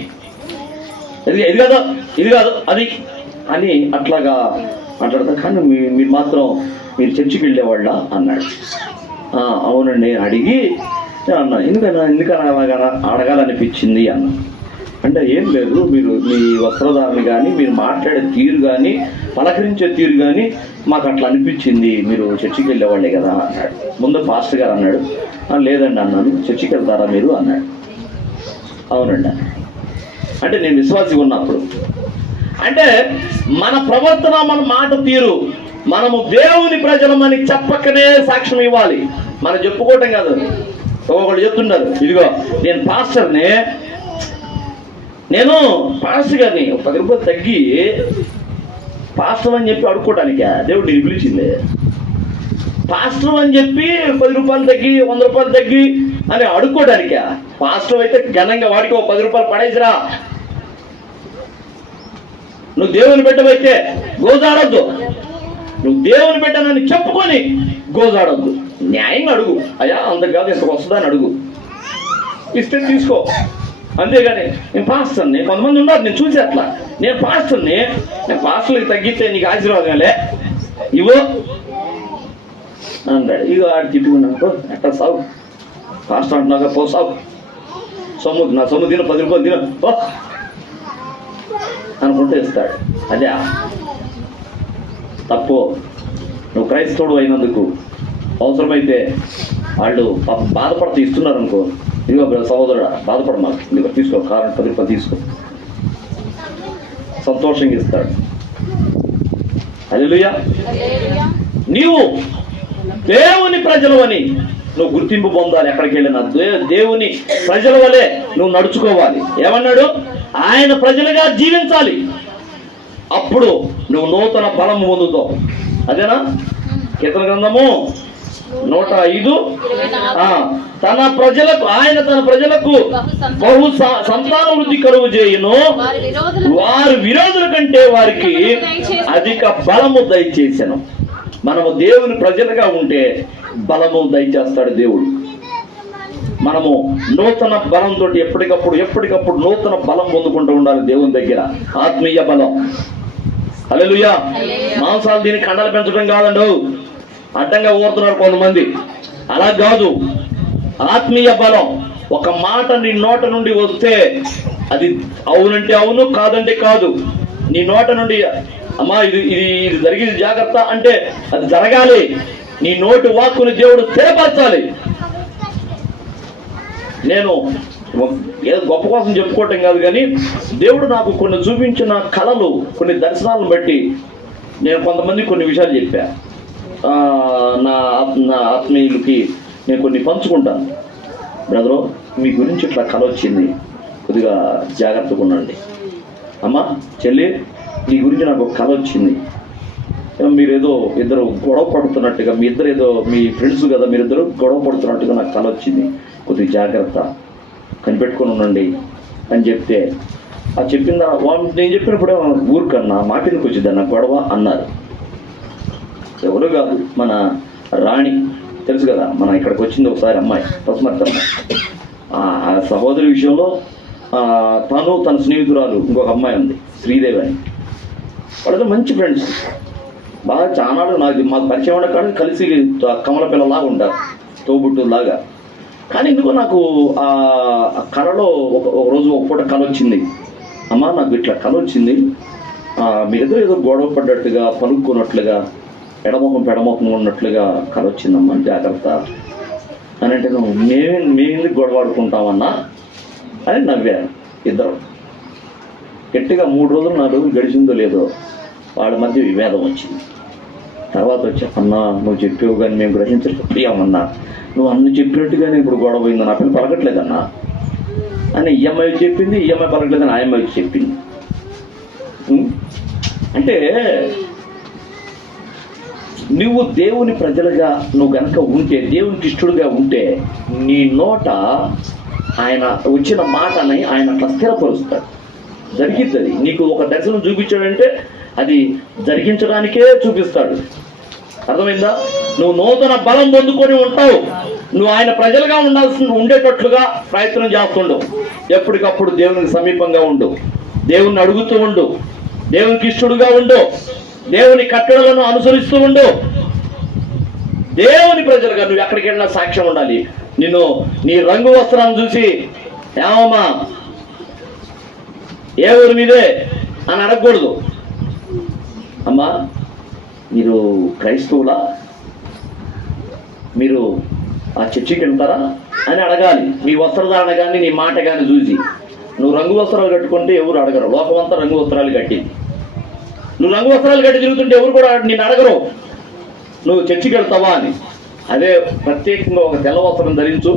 కాదు, ఇది కాదు, అది అని అట్లాగా మాట్లాడతారు. కానీ మీరు చర్చికి వెళ్ళేవాళ్ళ అన్నాడు. అవునండి అడిగి అన్నా. ఎందుకని అలాగా అడగాలనిపించింది అన్న. అంటే ఏం లేదు, మీరు మీ వస్త్రధారణ కానీ, మీరు మాట్లాడే తీరు కానీ, పలకరించే తీరు కానీ మాకు అట్లా అనిపించింది, మీరు చర్చికి వెళ్ళేవాళ్ళే కదా అన్నాడు. ముందు పాస్టర్ గారు అన్నాడు. లేదండి అన్నాను. చర్చికి వెళ్తారా మీరు అన్నాడు. అవునండి. అంటే నేను విశ్వాసి ఉన్నప్పుడు, అంటే మన ప్రవర్తన, మన మాట తీరు, మనము దేవుని ప్రజలమని చెప్పకనే సాక్ష్యం ఇవ్వాలి. మనం చెప్పుకోవటం కాదు. ఒకళ్ళు చెప్తున్నారు, ఇదిగో నేను పాస్టర్ గారిని 10 రూపాయలు తగ్గి పాస్టర్ అని చెప్పి అడుక్కోవటానికి దేవుడు నేను పిలిచింది. పాస్టర్ అని చెప్పి 10 రూపాయలు తగ్గి, 100 రూపాయలు తగ్గి అని అడుక్కోవడానికా? పాస్టర్ అయితే ఘనంగా వాడికి 10 రూపాయలు పడేసిరా. నువ్వు దేవుని బిడ్డవైతే గోజాడొద్దు. నువ్వు దేవుని బిడ్డనని చెప్పుకొని గోజాడొద్దు. న్యాయంగా అడుగు, అయ్యా అంతకు కాదు ఇంతకు వస్తుందని అడుగు, ఇస్తే తీసుకో. అంతేగాని నేను పాస్టర్ని, కొంతమంది ఉన్నారు నేను చూసి అట్లా, నేను పాస్టర్కి తగ్గితే నీకు ఆశీర్వాదంలే ఇవో అంటాడు. ఇగో ఆడి తిట్టుకున్నాను, ఎట్లా సాగు పాస్టర్ అంటున్నాగా, పో సాగు, నా సొమ్ము తిన, 10 రూపాయలు తిన పో అనుకుంటూ ఇస్తాడు. అదే తప్పు. నువ్వు క్రైస్తవుడు అయినందుకు అవసరమైతే వాళ్ళు బాధపడితే ఇస్తున్నారు అనుకో, ఇదిగో సహోదరుడా బాధపడమాకు, ఇదిగో తీసుకో, కారణం 10 రూపాయలు తీసుకో, సంతోషంగా ఇస్తాడు. హల్లెలూయా. నీవు దేవుని ప్రజలు అని నువ్వు గుర్తింపు పొందాలి. ఎక్కడికి వెళ్ళినా దేవుని ప్రజల వలె నువ్వు నడుచుకోవాలి. ఏమన్నాడు? ఆయన ప్రజలుగా జీవించాలి. అప్పుడు నువ్వు నూతన బలం పొందుతావు. అదేనా? కీర్తన గ్రంథము 105 తన ప్రజలకు ఆయన తన ప్రజలకు బహు సంతాన వృద్ధి కలుగు చేయును, వారి విరోధుల కంటే వారికి అధిక బలము దయచేసెను. మనము దేవుని ప్రజలుగా ఉంటే బలము దయచేస్తాడు దేవుడు. మనము నూతన బలంతో ఎప్పటికప్పుడు నూతన బలం పొందుకుంటూ ఉండాలి దేవుని దగ్గర. ఆత్మీయ బలం. హల్లెలూయా. మాంసాలు దీనికి కండలు పెంచడం కాదండు, అడ్డంగా ఊరుతున్నారు కొంతమంది. అలా కాదు. ఆత్మీయ బలం. ఒక మాట నీ నోట నుండి వస్తే అది అవునంటే అవును, కాదంటే కాదు. నీ నోట నుండి అమ్మా ఇది ఇది ఇది జరిగింది జాగ్రత్త అంటే అది జరగాలి. నీ నోటి వాక్కుని దేవుడు స్థిరపరచాలి. నేను ఏదో గొప్ప కోసం చెప్పుకోవటం కాదు, కానీ దేవుడు నాకు కొన్ని చూపించిన కళలు, కొన్ని దర్శనాలను బట్టి నేను కొంతమంది కొన్ని విషయాలు చెప్పా. నా ఆత్మీయులకి నేను కొన్ని పంచుకుంటాను. బ్రదరు, మీ గురించి ఇట్లా కళ వచ్చింది, కొద్దిగా జాగ్రత్తగా ఉండండి. అమ్మా చెల్లి, నీ గురించి నాకు ఒక కళ వచ్చింది, మీరేదో ఇద్దరు గొడవ పడుతున్నట్టుగా, మీ ఇద్దరు ఏదో మీ ఫ్రెండ్స్ కదా, మీరిద్దరు గొడవ పడుతున్నట్టుగా నాకు కళ వచ్చింది, కొద్దిగా జాగ్రత్త, కనిపెట్టుకొని ఉండండి అని చెప్తే, ఆ చెప్పిన నేను చెప్పినప్పుడే ఊరికన్నా మాట ఎందుకు వచ్చింది అన్న గొడవ అన్నారు. ఎవరు కాదు, మన రాణి తెలుసు కదా, మన ఇక్కడికి వచ్చింది ఒకసారి అమ్మాయి, పసుమర్తి అమ్మాయి. ఆ సహోదరి విషయంలో తను తన స్నేహితురాలు ఇంకొక అమ్మాయి ఉంది, శ్రీదేవి అని. వాళ్ళతో మంచి ఫ్రెండ్స్, బాగా చానాడు మాకు పరిచయం ఉండే కానీ కలిసి కమల పిల్లలాగా ఉంటారు, తోబుట్టులాగా. కానీ ఎందుకో నాకు ఆ కళలో ఒక రోజు ఒక పూట కళ వచ్చింది. అమ్మ నాకు ఇట్లా కళ వచ్చింది, మీరిద్దరు ఏదో గొడవ పడ్డట్టుగా, పలుక్కున్నట్లుగా, పెడమొఖం ఉన్నట్లుగా కళ వచ్చిందమ్మా, జాగ్రత్త అని. అంటే మేమెందుకు గొడవ ఆడుకుంటామన్నా అని నవ్వారు ఇద్దరు. గట్టిగా 3 రోజులు 4 రోజులు గడిచిందో లేదో వాళ్ళ మధ్య విభేదం వచ్చింది. తర్వాత వచ్చి, అన్నా నువ్వు చెప్పేవు కానీ మేము గ్రహించలేమన్నా, నువ్వు అన్ని చెప్పినట్టుగానే ఇప్పుడు గొడవ పోయింది, నా పిల్లలు పలకట్లేదన్నా అని ఈఎంఐ చెప్పింది. ఈఎంఐ పలకట్లేదని ఆయమ్మ చెప్పింది. అంటే నువ్వు దేవుని ప్రజలుగా నువ్వు గనక ఉంటే, దేవునికి ఇష్టడుగా ఉంటే, నీ నోట ఆయన వచ్చిన మాటని ఆయన అట్లా స్థిరపరుస్తాడు. జరిగిద్ది. నీకు ఒక దర్శనం చూపించాడంటే అది జరిగించడానికే చూపిస్తాడు. అర్థమైందా? నువ్వు నూతన బలం పొందుకొని ఉంటావు. నువ్వు ఆయన ప్రజలుగా ఉండేటట్లుగా ప్రయత్నం చేస్తుండవు. ఎప్పటికప్పుడు దేవునికి సమీపంగా ఉండు, దేవుణ్ణి అడుగుతూ ఉండు, దేవునికి ఇష్టడుగా ఉండు, దేవుని కట్టడలను అనుసరిస్తూ ఉండు. దేవుని ప్రజలుగా నువ్వు ఎక్కడికి వెళ్ళినా సాక్ష్యం ఉండాలి. నిన్ను నీ రంగు వస్త్రాన్ని చూసి ఏమమ్మా ఏ ఊరి మీదే అని అడగకూడదు. అమ్మా మీరు క్రైస్తవులా, మీరు ఆ చర్చికి వెళ్తారా అని అడగాలి. నీ వస్త్రధారణ కానీ నీ మాట కానీ చూసి. నువ్వు రంగు వస్త్రాలు కట్టుకుంటే ఎవరు అడగరు. లోకమంతా రంగు వస్త్రాలు కట్టింది. నువ్వు రంగు వస్త్రాలు కట్టి తిరుగుతుంటే ఎవరు కూడా నేను అడగరు నువ్వు చర్చికి వెళ్తావా అని. అదే ప్రత్యేకంగా ఒక తెల్ల వస్త్రం ధరించు.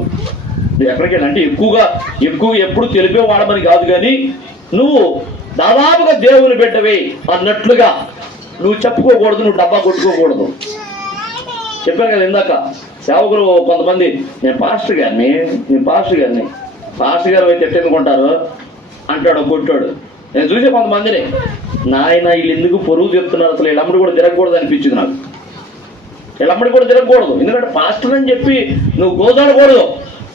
నువ్వు ఎక్కడికి వెళ్ళి అంటే ఎక్కువ ఎప్పుడు తెలిపే వాడమని కాదు, కానీ నువ్వు దాదాపుగా దేవుని బిడ్డవే అన్నట్లుగా నువ్వు చెప్పుకోకూడదు, నువ్వు డబ్బా కొట్టుకోకూడదు. చెప్పాను కదా ఇందాక, సేవకులు కొంతమంది నేను పాస్టర్ గారిని పాస్టర్ గారు అయితే ఎట్టెందుకుంటారు అంటాడు, కొట్టాడు. నేను చూసే కొంతమందిని, నాయన వీళ్ళు ఎందుకు పొరుగు చెప్తున్నారు, అసలు వీళ్ళమ్మడి కూడా తిరగకూడదు అనిపించింది నాకు. వీళ్ళమ్మడి కూడా తిరగకూడదు, ఎందుకంటే పాస్టర్ అని చెప్పి నువ్వు గోదాడకూడదు.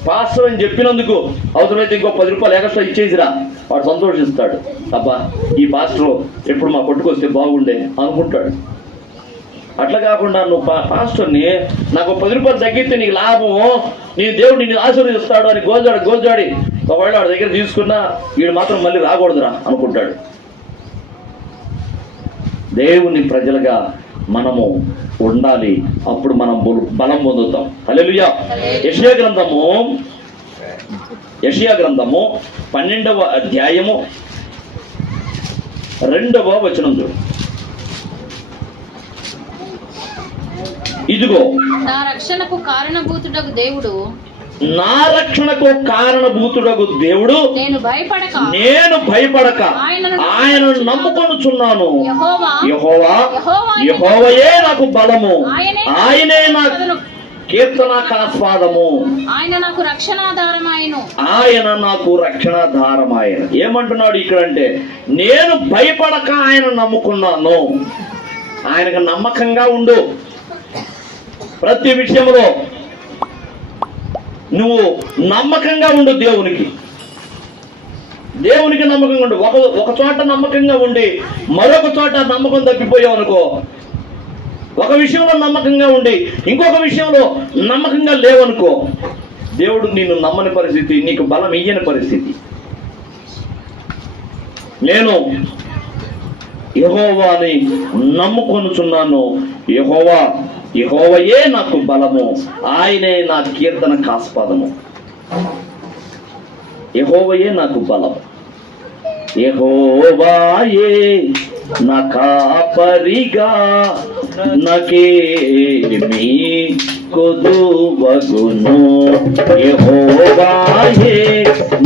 పాస్టర్ అని చెప్పినందుకు అవసరమైతే ఇంకో 10 రూపాయలు ఎక్స్ట్రా ఇచ్చేసిరా, వాడు సంతోషిస్తాడు. అబ్బా ఈ పాస్టర్ ఎప్పుడు మా కొట్టుకొస్తే బాగుండే అనుకుంటాడు. అట్లా కాకుండా నువ్వు పాస్టర్ని నాకు 10 రూపాయలు తగ్గితే నీకు లాభము, నీ దేవుడు నిన్ను ఆశీర్వదిస్తాడు అని గోజాడి ఒకవేళ వాడి దగ్గర తీసుకున్నా వీడు మాత్రం మళ్ళీ రాకూడదురా అనుకుంటాడు. దేవుని ప్రజలుగా మనము ఉండాలి, అప్పుడు మనం బలం పొందుతాం. హల్లెలూయా. యెషయా గ్రంథము 12వ అధ్యాయము 2వ వచనం చూడు. ఇదిగో నా రక్షణకు కారణభూతుడగు దేవుడు, నా రక్షణకు కారణభూతుడగు దేవుడు, నేను భయపడక ఆయనను నమ్ముకొనుచున్నాను. యెహోవా యెహోవాయే నాకు బలము, ఆయనే నాకు కీర్తనాస్పదము, ఆయన నాకు రక్షణాధారమాయను. ఏమంటున్నాడు ఇక్కడ అంటే, నేను భయపడక ఆయన నమ్ముకున్నాను. ఆయనకు నమ్మకంగా ఉండు. ప్రతి విషయంలో నువ్వు నమ్మకంగా ఉండు. దేవునికి నమ్మకంగా ఉండు. ఒక చోట నమ్మకంగా ఉండి మరొక చోట నమ్మకం తప్పిపోయావు అనుకో, ఒక విషయంలో నమ్మకంగా ఉండి ఇంకొక విషయంలో నమ్మకంగా లేవనుకో, దేవుడు నిన్ను నమ్మని పరిస్థితి, నీకు బలం ఇయ్యని పరిస్థితి. నేను యెహోవాని నమ్ముకొనుచున్నాను. యెహోవాయే నాకు బలము, ఆయనే నా కీర్తనకాస్పదము. యెహోవాయే నాకు బలము, యెహోవాయే నా కాపరిగా, నాకేమీ కొదువగును. యెహోవాయే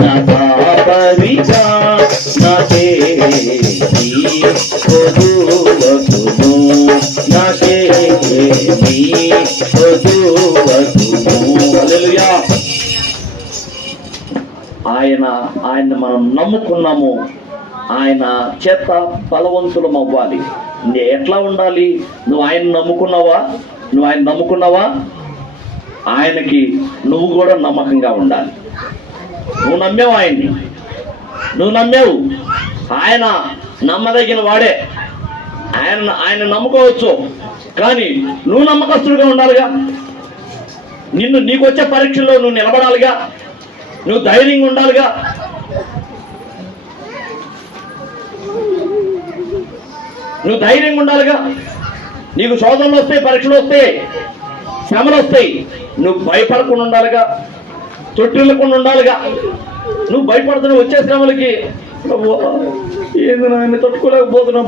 నా కాపరిగా, నాకేమీ కొదువగును, నాకేమీ కొదువగును. హల్లెలూయా. ఆయన మనం నమ్ముకున్నాము. ఆయన చేత బలవంతులం అవ్వాలి. ఎట్లా ఉండాలి? నువ్వు ఆయన నమ్ముకున్నావా? ఆయనకి నువ్వు కూడా నమ్మకంగా ఉండాలి. నువ్వు నమ్మావు ఆయన్ని, ఆయన నమ్మదగిన వాడే. ఆయన నమ్ముకోవచ్చు, కానీ నువ్వు నమ్మకస్తుడిగా ఉండాలిగా. నీకు వచ్చే పరీక్షల్లో నువ్వు నిలబడాలిగా, నువ్వు ధైర్యంగా ఉండాలిగా. నీకు శోధనలు వస్తాయి, పరీక్షలు వస్తాయి, శ్రమలు వస్తాయి. నువ్వు భయపడకుండా ఉండాలిగా, తొట్టిల్లకుండా ఉండాలిగా. నువ్వు భయపడుతున్నావు వచ్చే శ్రమలకి. ప్రభువా, ఏంది నాయన తట్టుకోలేకపోతున్నావు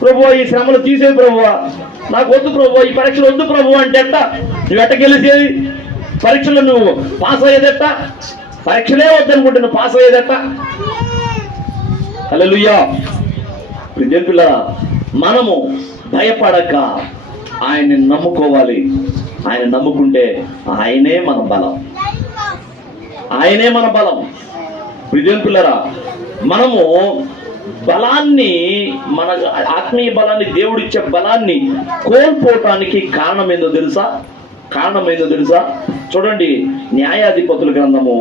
ప్రభువా, ఈ శ్రమలు తీసే ప్రభువా, నాకు వద్దు ప్రభువా, ఈ పరీక్షలు వద్దు ప్రభువా అంటే ఎట్టా? నువ్వు ఎట్ట గెలిచేది? పరీక్షలు నువ్వు పాస్ అయ్యేదెట్ట? పరీక్షలే వద్దనుకుంటే నువ్వు పాస్ అయ్యేదెట్ట? హల్లెలూయా. పిల్లరా, మనము భయపడక ఆయన్ని నమ్ముకోవాలి. ఆయన నమ్ముకుంటే ఆయనే మన బలం. పిల్లరా, మనము బలాన్ని, మన ఆత్మీయ బలాన్ని, దేవుడిచ్చే బలాన్ని కోల్పోవటానికి కారణం ఏందో తెలుసా? చూడండి, న్యాయాధిపతుల గ్రంథము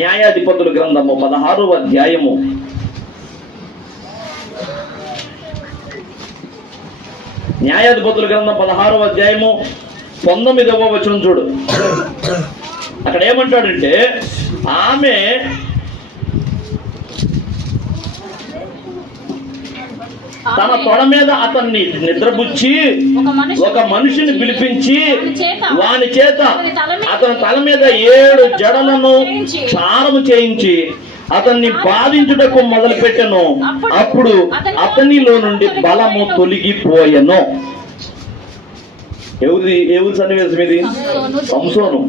16వ అధ్యాయము 16వ అధ్యాయము 19వ వచనం చూడు. అక్కడ ఏమంటాడంటే, ఆమె తన తొడ మీద అతన్ని నిద్రపుచ్చి ఒక మనిషిని పిలిపించి వాని చేత అతని తల మీద 7 జడలను క్షారము చేయించి అతన్ని బాధించుటకు మొదలు పెట్టెను. అప్పుడు అతనిలో నుండి బలము తొలగిపోయెను. ఎవరి సన్నివేశం ఇది? సంసోను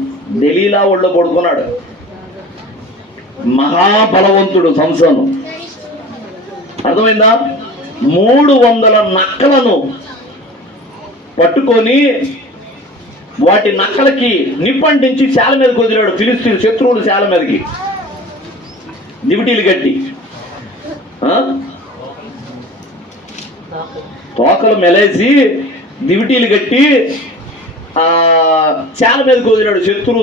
దెలీలా ఒళ్ళో పడుకున్నాడు. మహాబలవంతుడు సంసోను. అర్థమైందా? 300 నక్కలను పట్టుకొని వాటి నక్కలకి నిప్పంటించి శాల మీదకి వదిలాడు. ఫిలిస్తీన్ శత్రువులు శాల మీదకి దివిటీలు కట్టి, తోకలు మెలేసి దివిటీలు కట్టి శాల మీదకి వదిలాడు శత్రువు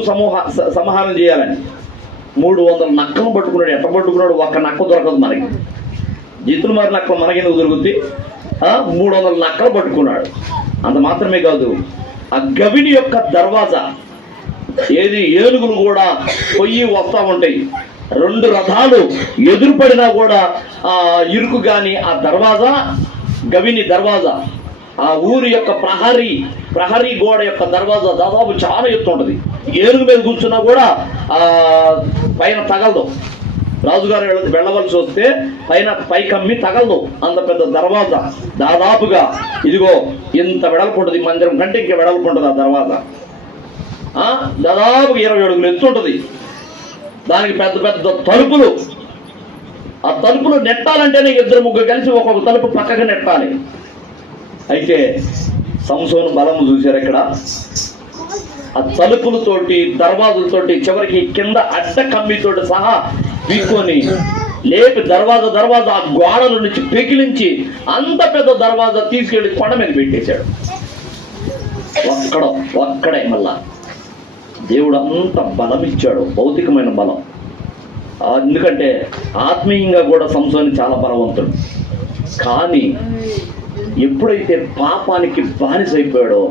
సంహారం చేయాలని. 300 నక్కలను పట్టుకున్నాడు. ఎట్ట పట్టుకున్నాడు? ఒక్క నక్క దొరకదు మనకి. జిత్తులు మారి నక్కలు మనకెందుకు దొరుకుతుంది? 300 నక్కలు పట్టుకున్నాడు. అంత మాత్రమే కాదు, ఆ గవిని యొక్క దర్వాజా, ఏనుగులు కూడా పొయ్యి వస్తూ ఉంటాయి. 2 రథాలు ఎదురుపడినా కూడా ఇరుకు గాని ఆ దర్వాజా, గవిని దర్వాజా, ఆ ఊరి యొక్క ప్రహరీ గోడ యొక్క దర్వాజా దాదాపు చాలా ఎత్తు ఉంటుంది. ఏనుగు మీద కూర్చున్నా కూడా పైన తగలదు. రాజుగారు వెళ్ళవలసి వస్తే పై కమ్మి తగలదు, అంత పెద్ద దర్వాజా. దాదాపుగా ఇదిగో ఇంత వెడల్పు ఉంటుంది, మందిరం కంటే ఇంకా వెడల్పు ఉంటుంది ఆ దర్వాజా. దాదాపుగా 20 అడుగులు ఎత్తు ఉంటుంది. దానికి పెద్ద పెద్ద తలుపులు. ఆ తలుపులు నెట్టాలంటేనే 2-3 కలిసి ఒక్కొక్క తలుపు పక్కగా నెట్టాలి. అయితే సంసోను బలము చూశారు ఇక్కడ. ఆ తలుపులతోటి దర్వాజులతోటి చివరికి కింద అడ్డ కమ్మితోటి సహా వీక్కొని లేపి దర్వాజా ఆ గోడల నుంచి పెకిలించి అంత పెద్ద దర్వాజా తీసుకెళ్లి కొండ మీద పెట్టేశాడు. ఒక్కడే మళ్ళా దేవుడు అంత బలం ఇచ్చాడు, భౌతికమైన బలం. ఎందుకంటే ఆత్మీయంగా కూడా సంసోను చాలా బలవంతుడు. కానీ ఎప్పుడైతే పాపానికి బానిసైపోయాడో,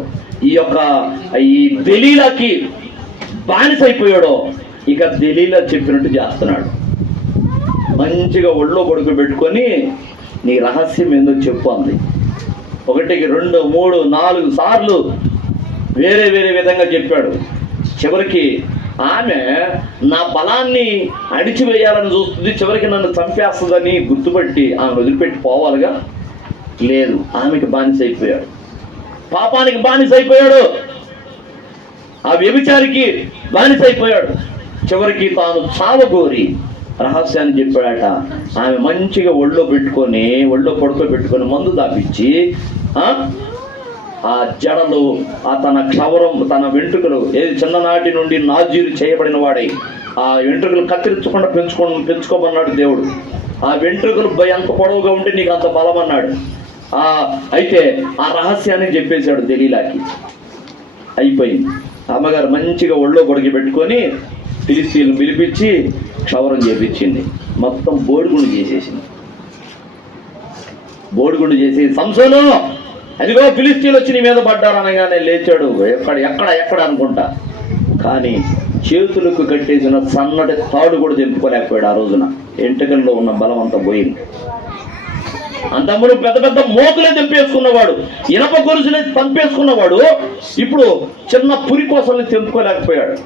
ఈ దెలీలాకి బానిసైపోయాడో, ఇక దెలీలా చెప్పినట్టు చేస్తున్నాడు. మంచిగా ఒళ్ళో పడుకోబెట్టుకొని నీ రహస్యం ఏందో చెప్పు అంది. 1, 2, 3, 4 సార్లు వేరే వేరే విధంగా చెప్పాడు. చివరికి ఆమె నా బలాన్ని అడిచివేయాలని చూస్తుంది, చివరికి నన్ను చంపేస్తుందని గుర్తుపట్టి ఆమె వదిలిపెట్టి పోవాలిగా. లేదు, ఆమెకి బానిస అయిపోయాడు, పాపానికి బానిస అయిపోయాడు, ఆ వ్యభిచారికి బానిస అయిపోయాడు. చివరికి తాను చావగోరి రహస్యాన్ని చెప్పాడట. ఆమె మంచిగా ఒళ్ళో పడుకోబెట్టుకొని మందు దాపించి ఆ జడలు, ఆ తన క్షవరం, తన వెంట్రుకలు చిన్ననాటి నుండి నాజీరు చేయబడిన వాడై ఆ వెంట్రుకలు కత్తిరించకుండా పెంచుకోమన్నాడు దేవుడు. ఆ వెంట్రుకలు ఎంత పొడవుగా ఉంటే నీకు అంత బలం అన్నాడు. అయితే ఆ రహస్యాన్ని చెప్పేశాడు దెలీలాకి. అయిపోయింది. అమ్మగారు మంచిగా ఒళ్ళో పెట్టుకొని ఫిలిస్తీన్లు పిలిపించి క్షవరం చేపించింది. మొత్తం బోడిగుండు చేసేసి సంసోను అదిగో ఫిలిస్తీన్లు వచ్చి నీ మీద పడ్డారు అనగానే లేచాడు. ఎక్కడ అనుకుంటా. కానీ చేతులకు కట్టేసిన సన్నటి తాడు కూడా తెంపుకోలేకపోయాడు. ఆ రోజున ఎంటకల్లో ఉన్న బలం అంతా పోయింది. అంతముడు పెద్ద పెద్ద మోకులే తెంపేసుకున్నవాడు, ఇనప గొలుసులే పంపేసుకున్నవాడు ఇప్పుడు చిన్న పురి కోసల్ని తెంపుకోలేకపోయాడు.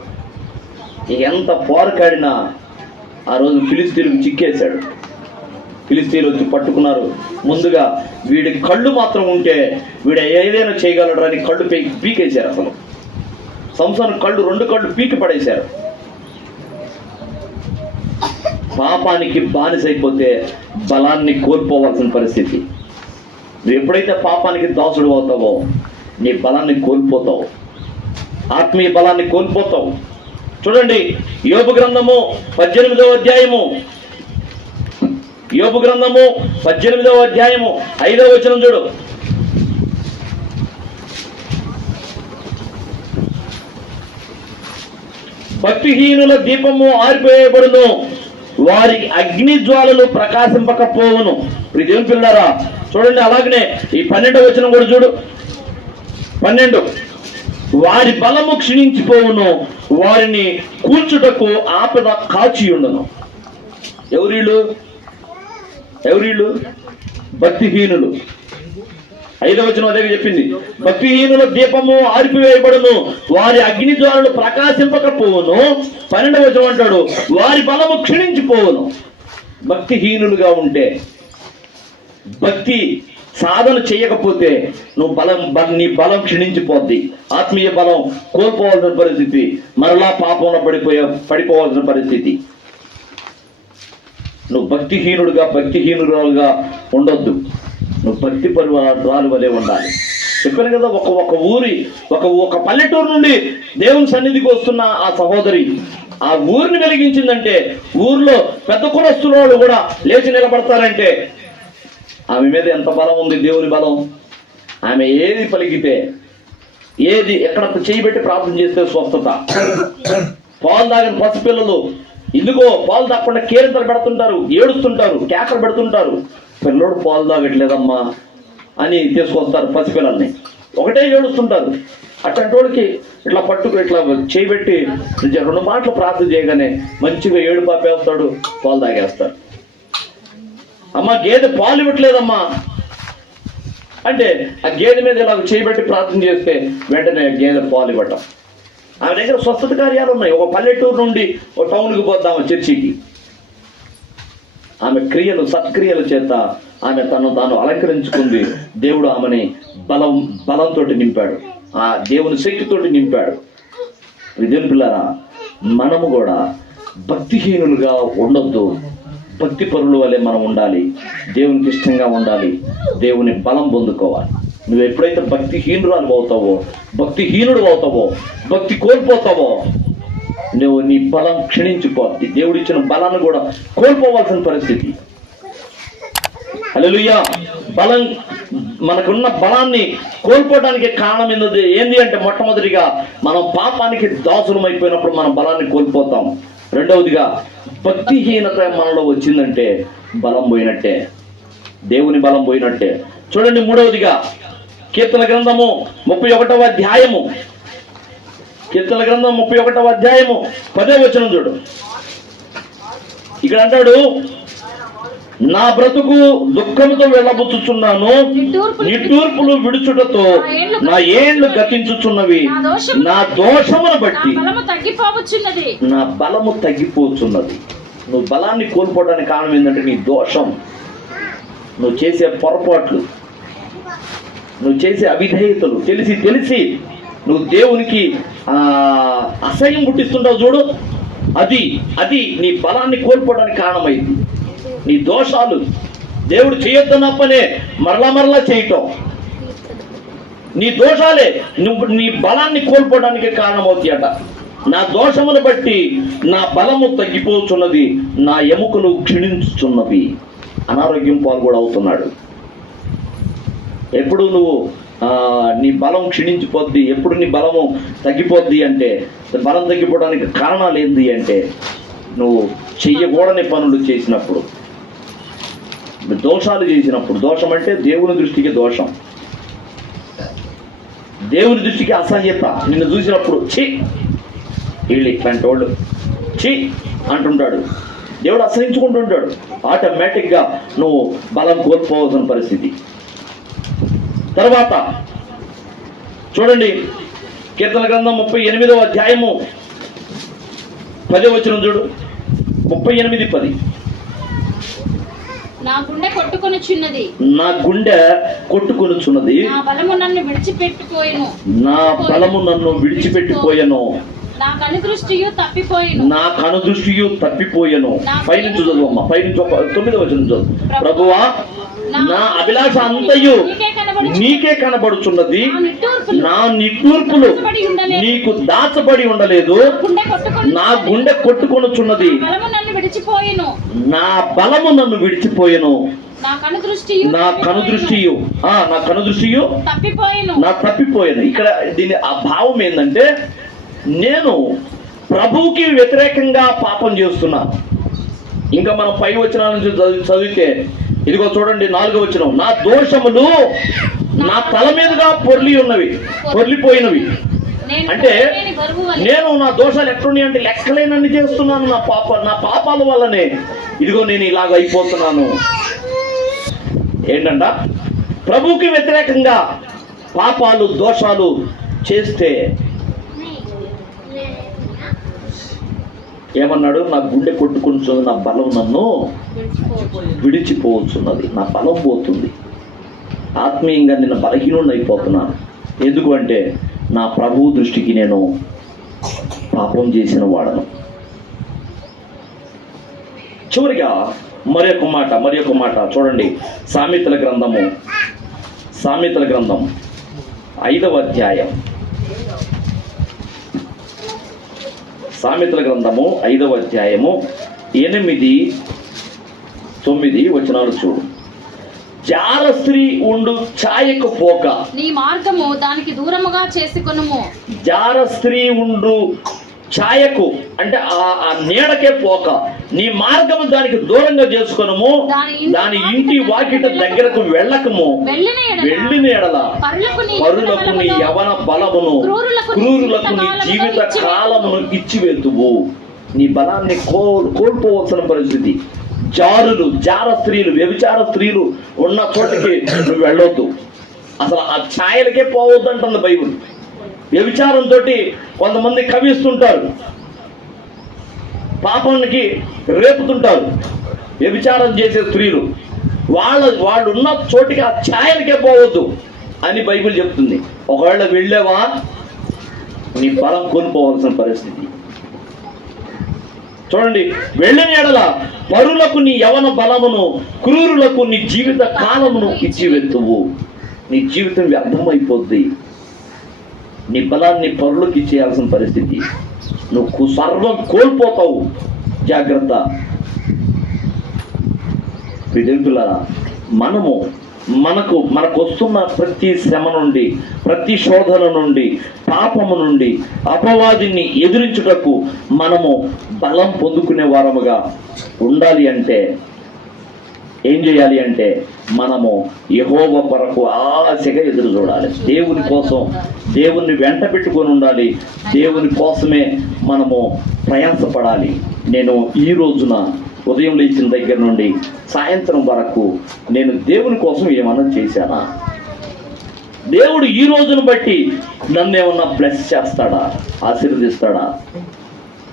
ఎంత పోరకాడినా ఆ రోజు ఫిలిస్తీన్లకు చిక్కేశాడు. ఫిలిస్తీన్లు వచ్చి పట్టుకున్నారు. ముందుగా వీడి కళ్ళు మాత్రం ఉంటే వీడు ఏదైనా చేయగలడు అని కళ్ళు పీకేశారు. అసలు సంసోను 2 కళ్ళు పీకి పడేశారు. పాపానికి బానిసైపోతే బలాన్ని కోల్పోవాల్సిన పరిస్థితి. నువ్వు ఎప్పుడైతే పాపానికి దాసుడు అవుతావో నీ బలాన్ని కోల్పోతావు, ఆత్మీయ బలాన్ని కోల్పోతావు. చూడండి, యోబు గ్రంథము 18వ అధ్యాయము 5వ వచనం చూడు. భక్తిహీనుల దీపము ఆరిపోయబడును, వారి అగ్ని జ్వాలలు ప్రకాశింపకపోవును. ఇప్పుడు దేవుని పిల్లారా చూడండి. అలాగనే ఈ 12వ వచనం కూడా చూడు. 12, వారి బలము క్షీణించిపోవును, వారిని కూల్చుటకు ఆపద కాచి ఉండను. ఎవరీళ్ళు? భక్తిహీనులు. 5వ వచనం అదే చెప్పింది. భక్తిహీనుల దీపము ఆరిపివేయబడును, వారి అగ్ని జ్వాలలు ప్రకాశింపకపోవును. 12వ వచనం అంటాడు వారి బలము క్షీణించిపోవును. భక్తిహీనులుగా ఉంటే, భక్తి సాధన చేయకపోతే నీ బలం క్షీణించిపోద్ది. ఆత్మీయ బలం కోల్పోవాల్సిన పరిస్థితి, మరలా పాపంలో పడిపోవాల్సిన పరిస్థితి. నువ్వు భక్తిహీనురాలుగా ఉండొద్దు. నువ్వు భక్తి పరురాలు వలె ఉండాలి. చెప్పాను కదా, ఒక పల్లెటూరు నుండి దేవుని సన్నిధికి వస్తున్న ఆ సహోదరి ఆ ఊరిని వెలిగించిందంటే, ఊర్లో పెద్ద కులస్తుల వాళ్ళు కూడా లేచి నిలబడతారంటే ఆమె మీద ఎంత బలం ఉంది, దేవుని బలం. ఆమె ఏది పలికితే, ఎక్కడ చేయబెట్టి ప్రార్థన చేస్తే స్వస్థత. పాలు తాగిన పసిపిల్లలు ఇదిగో పాలు తాగకుండా కేరింతలు పెడుతుంటారు, ఏడుస్తుంటారు, కేకలు పెడుతుంటారు. పిల్లడు పాలు తాగట్లేదమ్మా అని తీసుకొస్తారు పసిపిల్లల్ని, ఒకటే ఏడుస్తుంటారు. అట్లాంటి వాళ్ళకి ఇట్లా చేయబెట్టి 2 మాటలు ప్రార్థన చేయగానే మంచిగా ఏడు పాపేస్తాడు, పాలు తాగేస్తారు. అమ్మ గేదె పాలు ఇవ్వట్లేదమ్మా అంటే ఆ గేదె మీద ఇలా చేయబెట్టి ప్రార్థన చేస్తే వెంటనే గేదె పాలు ఇవ్వటం. ఆమె దగ్గర స్వస్థత కార్యాలు ఉన్నాయి. ఒక పల్లెటూరు నుండి ఒక టౌన్కి పోద్దాము చర్చికి. ఆమె క్రియలు సత్క్రియల చేత ఆమె తను తాను అలంకరించుకుంది. దేవుడు ఆమెని బలంతో నింపాడు, ఆ దేవుని శక్తితోటి నింపాడు. దేవుని పిల్లారా, మనము కూడా భక్తిహీనులుగా ఉండొద్దు. భక్తి పరుల వలె మనం ఉండాలి, దేవునికి ఇష్టంగా ఉండాలి, దేవుని బలం పొందుకోవాలి. నువ్వు ఎప్పుడైతే భక్తిహీనురాలు అవుతావో, భక్తిహీనుడు అవుతావో, భక్తి కోల్పోతావో, నువ్వు నీ బలం క్షీణించిపోద్ది. దేవుడిచ్చిన బలాన్ని కూడా కోల్పోవాల్సిన పరిస్థితి. హల్లెలూయా. బలం, మనకున్న బలాన్ని కోల్పోవడానికి కారణం ఏంది అంటే, మొట్టమొదటిగా మనం పాపానికి దాసులం అయిపోయినప్పుడు మన బలాన్ని కోల్పోతాం. రెండవదిగా భక్తిహీనత మనలో వచ్చిందంటే బలం పోయినట్టే, దేవుని బలం పోయినట్టే. చూడండి, మూడవదిగా కీర్తన గ్రంథము 31వ అధ్యాయము, కీర్తన గ్రంథం 31వ అధ్యాయము 10వ వచనం చూడు. ఇక్కడ అంటాడు, నా బ్రతుకు దుఃఖంతో వెళ్ళబుచ్చుచున్నాను, నిట్టూర్పులు విడుచుటతో నా ఏండ్లు గతించుచున్నవి, నా దోషమును బట్టి నా బలము తగ్గిపోతున్నది. నువ్వు బలాన్ని కోల్పోవడానికి కారణం ఏంటంటే నీ దోషం, నువ్వు చేసే పొరపాట్లు, నువ్వు చేసే అవిధేయతలు, తెలిసి నువ్వు దేవునికి అసహ్యం పుట్టిస్తుంటావు చూడు, అది నీ బలాన్ని కోల్పోవడానికి కారణమైంది. నీ దోషాలు, దేవుడు చేయొద్దన్న పనే మరలా చేయటం, నీ దోషాలే నీ బలాన్ని కోల్పోవడానికి కారణమవుతాయట. నా దోషమును బట్టి నా బలము తగ్గిపోతున్నది, నా ఎముకలు క్షీణించుచున్నవి. అనారోగ్యం పాలు కూడా అవుతున్నాడు. ఎప్పుడు నువ్వు నీ బలం క్షీణించిపోద్ది, ఎప్పుడు నీ బలము తగ్గిపోద్ది అంటే, బలం తగ్గిపోవడానికి కారణాలు ఏంటి అంటే, నువ్వు చెయ్యకూడని పనులు చేసినప్పుడు, దోషాలు చేసినప్పుడు. దోషం అంటే దేవుని దృష్టికి దోషం, దేవుని దృష్టికి అసహ్యత. నిన్ను చూసినప్పుడు ఛీ, వీళ్ళు ఇట్లాంటి వాళ్ళు ఛీ అంటుంటాడు, దేవుడు అసహించుకుంటుంటాడు. ఆటోమేటిక్గా నువ్వు బలం కోల్పోవాల్సిన పరిస్థితి. తర్వాత చూడండి, కీర్తన గ్రంథం 38వ అధ్యాయము 10వ వచనం చూడు. 38:10. నా గుండె కొట్టుకొనుచున్నది, నా గుండె కొట్టుకొనుచున్నది, నా బలము నన్ను విడిచిపెట్టిపోయెను, నా బలము నన్ను విడిచిపెట్టిపోయెను, నా కనుదృష్టియు తప్పిపోయెను, నా కనుదృష్టియు తప్పిపోయెను. పైనుంచి చదువమ్మా, పైనుంచి 9వ వచనం చదువు. ప్రభువా, నా అభిలాష అంతయు నీకే కనబడుచున్నది, నా నిట్టూర్పులు నీకు దాచబడి ఉండలేదు, నా గుండె కొట్టుకొనుచున్నది, నా బలము నన్ను విడిచిపోయెను, నా కనుదృష్టియు తప్పిపోయాను. ఇక్కడ దీని ఆ భావం ఏంటంటే, నేను ప్రభువుకి వ్యతిరేకంగా పాపం చేస్తున్నాను. ఇంకా మనం పై వచనాల నుంచి చదివితే, ఇదిగో చూడండి 4వ వచనం, నా దోషములు నా తల మీదుగా పొర్లిపోయినవి. అంటే నేను నా దోషాలు ఎట్లున్నాయి అంటే లెక్కలేనన్ని చేస్తున్నాను. నా పాపాల వల్లనే ఇదిగో నేను ఇలాగ అయిపోతున్నాను. ఏంటంట, ప్రభువుకి వ్యతిరేకంగా పాపాలు దోషాలు చేస్తే ఏమన్నాడు, నా గుండె కొట్టుకుంటున్నది, నా బలం నన్ను విడిచిపోతున్నది, నా బలం పోతుంది, ఆత్మీయంగా నిన్న బలహీనుడిని అయిపోతున్నాను. ఎందుకు అంటే నా ప్రభువు దృష్టికి నేను పాపం చేసిన వాడను. చివరిగా మరొక మాట చూడండి, సామెతల గ్రంథం 5వ అధ్యాయం, సామెతల గ్రంథము 5వ అధ్యాయము 8-9 వచనాలు చూడు. జార స్త్రీ ఉండు ఛాయకు పోక, నీ మార్గము దానికి దూరముగా చేసుకొనుము. జార స్త్రీ ఉండు ఛాయకు అంటే ఆ నీడకే పోక, నీ మార్గము దానికి దూరంగా చేసుకొనుము, దాని ఇంటి వాకిట దగ్గరకు వెళ్ళకము. వెళ్ళిన ఎడల పరులకు నీ యవన బలమును, క్రూరులకు నీ జీవిత కాలమును ఇచ్చివేతువు. నీ బలాన్ని కోల్పోవలసిన పరిస్థితి. జార స్త్రీలు, వ్యభిచార స్త్రీలు ఉన్న చోటకి నువ్వు వెళ్ళొద్దు. అసలు ఆ ఛాయలకే పోవద్దు అంటుంది బైబిల్. వ్యభిచారంతో కొంతమంది కవిస్తుంటారు, పాపానికి రేపుతుంటారు. వ్యభిచారం చేసే స్త్రీలు వాళ్ళు ఉన్న చోటికి ఆ ఛాయలకే పోవద్దు అని బైబిల్ చెప్తుంది. ఒకవేళ వెళ్ళావా నీ బలం కోల్పోవాల్సిన పరిస్థితి. చూడండి, వెళ్ళిన ఎడల పరులకు నీ యవన బలమును, క్రూరులకు నీ జీవిత కాలమును ఇచ్చివెత్తువు. నీ జీవితం వ్యర్థమైపోద్ది. నీ బలాన్ని పరులకు ఇచ్చేయాల్సిన పరిస్థితి. నువ్వు సర్వం కోల్పోతావు. జాగ్రత్త. విద్యార్థులారా, మనకు వస్తున్న ప్రతి శ్రమ నుండి, ప్రతి శోధన నుండి, పాపము నుండి, అపవాదిని ఎదిరించుటకు మనము బలం పొందుకునే వారముగా ఉండాలి అంటే ఏం చేయాలి అంటే మనము యెహోవా కొరకు ఆశగా ఎదురు చూడాలి. దేవుని కోసం దేవుణ్ణి వెంట పెట్టుకొని ఉండాలి. దేవుని కోసమే మనము ప్రయాసపడాలి. నేను ఈ రోజున ఉదయం లేచిన దగ్గర నుండి సాయంత్రం వరకు నేను దేవుని కోసం ఏమన్నా చేశానా? దేవుడు ఈ రోజును బట్టి నన్ను ఏమన్నా బ్లెస్ చేస్తాడా, ఆశీర్వదిస్తాడా?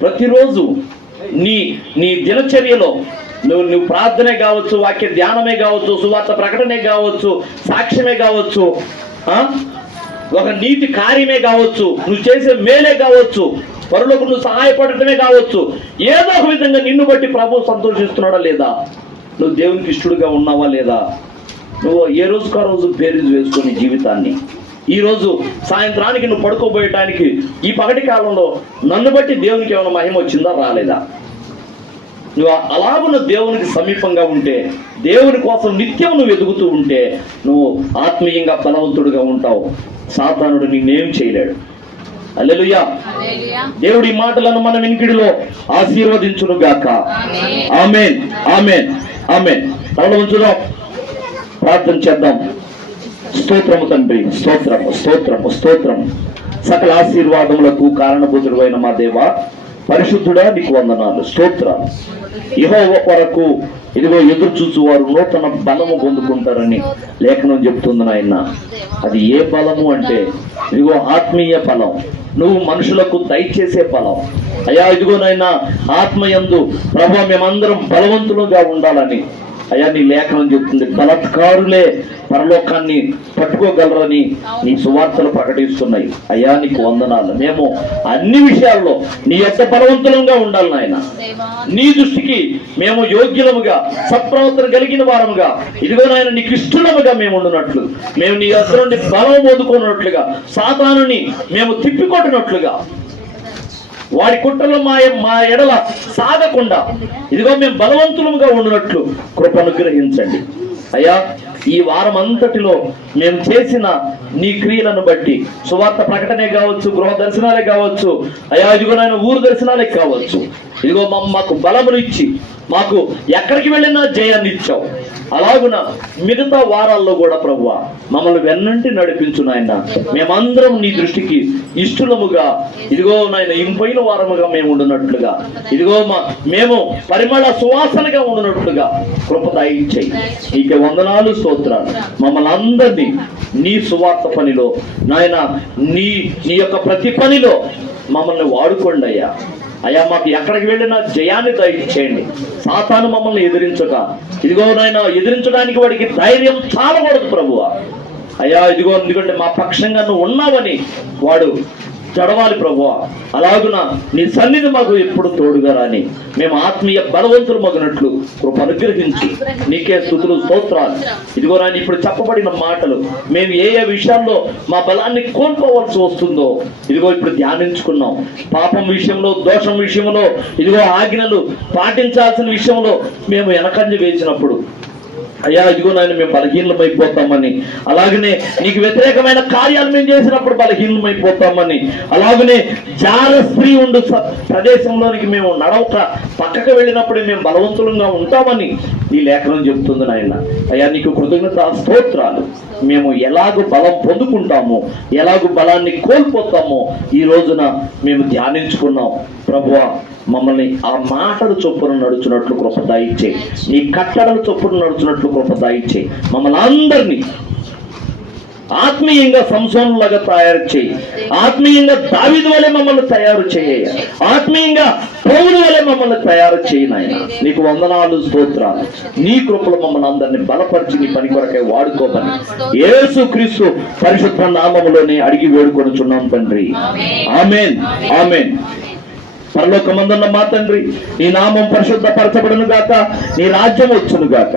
ప్రతిరోజు నీ దినచర్యలో నువ్వు ప్రార్థనే కావచ్చు, వాక్య ధ్యానమే కావచ్చు, సువార్త ప్రకటనే కావచ్చు, సాక్ష్యమే కావచ్చు, ఒక నీతి కార్యమే కావచ్చు, నువ్వు చేసే మేలే కావచ్చు, పరులకు నువ్వు సహాయపడటమే కావచ్చు, ఏదో ఒక విధంగా నిన్ను బట్టి ప్రభు సంతోషిస్తున్నాడా లేదా? నువ్వు దేవునికి ఇష్టడుగా ఉన్నావా లేదా? నువ్వు ఏ రోజుకు ఆ రోజు బేరీజు వేసుకుని జీవితాన్ని ఈ రోజు సాయంత్రానికి నువ్వు పడుకోబోయటానికి ఈ పగటి కాలంలో నన్ను బట్టి దేవునికి ఏమైనా మహిమ వచ్చిందా, రాలేదా? నువ్వు అలాగున్న దేవునికి సమీపంగా ఉంటే, దేవుని కోసం నిత్యం నువ్వు ఎదుగుతూ ఉంటే నువ్వు ఆత్మీయంగా బలవంతుడుగా ఉంటావు. సాతానుడు నిన్నేం చేయలేడు. హల్లెలూయా. దేవుడి ఈ మాటలను మన వినికిడిలో ఆశీర్వదించును గాక. ఆమేన్, ఆమేన్, ఆమేన్. తల ఉంచుదాం, ప్రార్థన చేద్దాం. స్తోత్రము తండ్రి, స్తోత్రము, స్తోత్రము, స్తోత్రము. సకల ఆశీర్వాదములకు కారణభూతుడు అయిన మా దేవా, పరిశుద్ధుడా, నీకు వందనాలు, స్తోత్రాలు. యెహోవా కొరకు ఇదిగో ఎదురు చూచు వారు నూతన బలము పొందుకుంటారని లేఖనం చెప్తుంది నాయన. అది ఏ బలము అంటే ఇదిగో ఆత్మీయ బలం, నువ్వు మనుషులకు దయచేసే బలం. అయ్యా ఇదిగో నాయన, ఆత్మయందు ప్రభువా మేమందరం బలవంతులుగా ఉండాలని అయ్యా నీ లేఖనం చెప్తుంది. బలత్కారులే పరలోకాన్ని పట్టుకోగలరని నీ సువార్తలు ప్రకటిస్తున్నాయి. అయ్యా నీకు వందనాలు. మేము అన్ని విషయాల్లో నీ యొక్క బలవంతులంగా ఉండాలి నాయన. నీ దృష్టికి మేము యోగ్యులముగా, సత్ప్రవర్తన కలిగిన వారముగా, ఇదిగో నాయన నీకు ఇష్టముగా మేము ఉండునట్లు, మేము నీ యొక్క నుండి బలం పొందుకున్నట్లుగా, సాతానుని మేము తిప్పికొట్టినట్లుగా, వాడి కుట్రలో మా ఎడల సాగకుండా ఇదిగో మేము బలవంతులుగా ఉండినట్లు కృప అనుగ్రహించండి. అయ్యా ఈ వారం అంతటిలో మేము చేసిన నీ క్రియలను బట్టి, సువార్త ప్రకటనే కావచ్చు, గృహ దర్శనాలే కావచ్చు, అయ్యా ఇదిగో నాయన ఊరు దర్శనాలే కావచ్చు, ఇదిగో మాకు బలమును ఇచ్చి మాకు ఎక్కడికి వెళ్ళినా జయాన్ని ఇచ్చావు. అలాగున మిగతా వారాల్లో కూడా ప్రభువా మమ్మల్ని వెన్నంటి నడిపించు నాయన. మేమందరం నీ దృష్టికి ఇష్టలముగా ఇదిగో నాయన ఇంపైన వారముగా మేము ఉండునట్లుగా, ఇదిగో మేము పరిమళ సువాసనగా ఉండునట్లుగా కృప దయచేయి. నీకే వందనాలు, స్తోత్రాలు. మమ్మల్ని అందరినీ నీ సువార్త పనిలో నాయన, నీ యొక్క ప్రతి పనిలో మమ్మల్ని వాడుకోండి అయ్యా. అయ్యా మాకు ఎక్కడికి వెళ్ళినా జయాన్ని దయచేయండి. సాతాను మమ్మల్ని ఎదిరించక ఇదిగో నాయన, ఎదిరించడానికి వాడికి ధైర్యం చాలకూడదు ప్రభువా. అయ్యా ఇదిగో ఎందుకంటే మా పక్షంగా నువ్వు ఉన్నావని వాడు చడవాలి ప్రభువా. అలాగున నీ సన్నిధి మాకు ఎప్పుడు తోడుగా రాని మేము ఆత్మీయ బలవంతులు మగినట్లు కృప అనుగ్రహించి నీకే స్తుతులు, స్తోత్రాలు. ఇదిగో నాయన ఇప్పుడు చెప్పబడిన మాటలు మేము ఏ విషయాల్లో మా బలాన్ని కోల్పోవలసి వస్తుందో ఇదిగో ఇప్పుడు ధ్యానించుకున్నాం. పాపం విషయంలో, దోషం విషయంలో, ఇదిగో ఆజ్ఞలు పాటించాల్సిన విషయంలో మేము వెనకంజ వేసినప్పుడు అయ్యా ఇదిగో నాయన మేము బలహీనమైపోతామని, అలాగనే నీకు వ్యతిరేకమైన కార్యాలు మేము చేసినప్పుడు బలహీనమైపోతామని, అలాగనే జార స్త్రీ ఉండు ప్రదేశంలోనికి మేము నడవక పక్కకు వెళ్ళినప్పుడు మేము బలవంతులంగా ఉంటామని నీ లేఖనం చెబుతుంది నాయన. అయ్యా నీకు కృతజ్ఞత, స్తోత్రాలు. మేము ఎలాగో బలం పొందుకుంటామో, ఎలాగో బలాన్ని కోల్పోతామో ఈ రోజున మేము ధ్యానించుకున్నాం ప్రభువా. మమ్మల్ని ఆ మాటలు చొప్పున నడుచున్నట్లు కృప దయచేయి. నీ కట్టడలు చొప్పున నడుచున్నట్లు కృప దయచేయి. మమ్మల్ని అందరినీ ఆత్మీయంగా సంసోనులాగా తయారు చేయి. ఆత్మీయంగా దావీదు వలె మమ్మల్ని తయారు చేయ. ఆత్మీయంగా పౌలు వలె మమ్మల్ని తయారు చేయను ఆయన. నీకు వందనాలు, స్తోత్రాలు. నీ కృపలో మమ్మల్ని అందరినీ బలపరిచి నీ పని కొరకై వాడుకోమని యేసు క్రీస్తు పరిశుద్ధ నామములోనే అడిగి వేడుకొనుచున్నాం తండ్రి. ఆమేన్, ఆమేన్. పరలోకమందున్న మా తండ్రి, నీ నామం పరిశుద్ధపరచబడును గాక, నీ రాజ్యం వచ్చును గాక,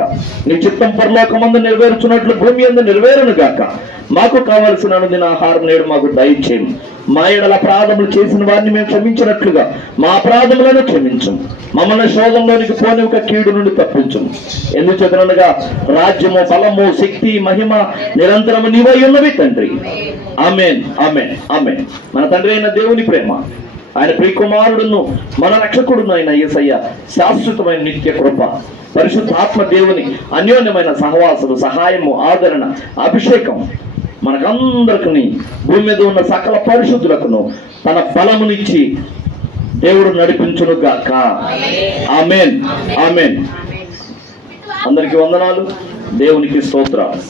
నీ చిత్తం పరలోకమందు నెరవేర్చున్నట్లు భూమి యందు నెరవేరును గాక. మాకు కావలసిన అనుదిన ఆహారం నేడు మాకు దయచేయం. మా ఎడల అపరాధములు చేసిన వారిని మేము క్షమించినట్లుగా మా అపరాధములను క్షమించం. మమ్మల్ని శోధంలోనికి పోని ఒక కీడు నుండి తప్పించం. ఎందుచేతనగా రాజ్యము, బలము, శక్తి, మహిమ నిరంతరము నీవై ఉన్నవి తండ్రి. ఆమేన్, ఆమేన్, ఆమేన్. మన తండ్రి అయిన దేవుని ప్రేమ, ఆయన ప్రియకుమారుడును మన రక్షకుడును అయిన యేసయ్య శాశ్వతమైన నిత్య కృప, పరిశుద్ధాత్మ దేవుని అన్యోన్యమైన సహవాసము, సహాయము, ఆదరణ, అభిషేకం మనకందరికీ భూమి మీద ఉన్న సకల పరిశుద్ధులకును తన బలమునిచ్చి దేవుడు నడిపించును గాక. ఆమేన్, ఆమేన్. అందరికీ వందనాలు, దేవునికి స్తోత్రాలు.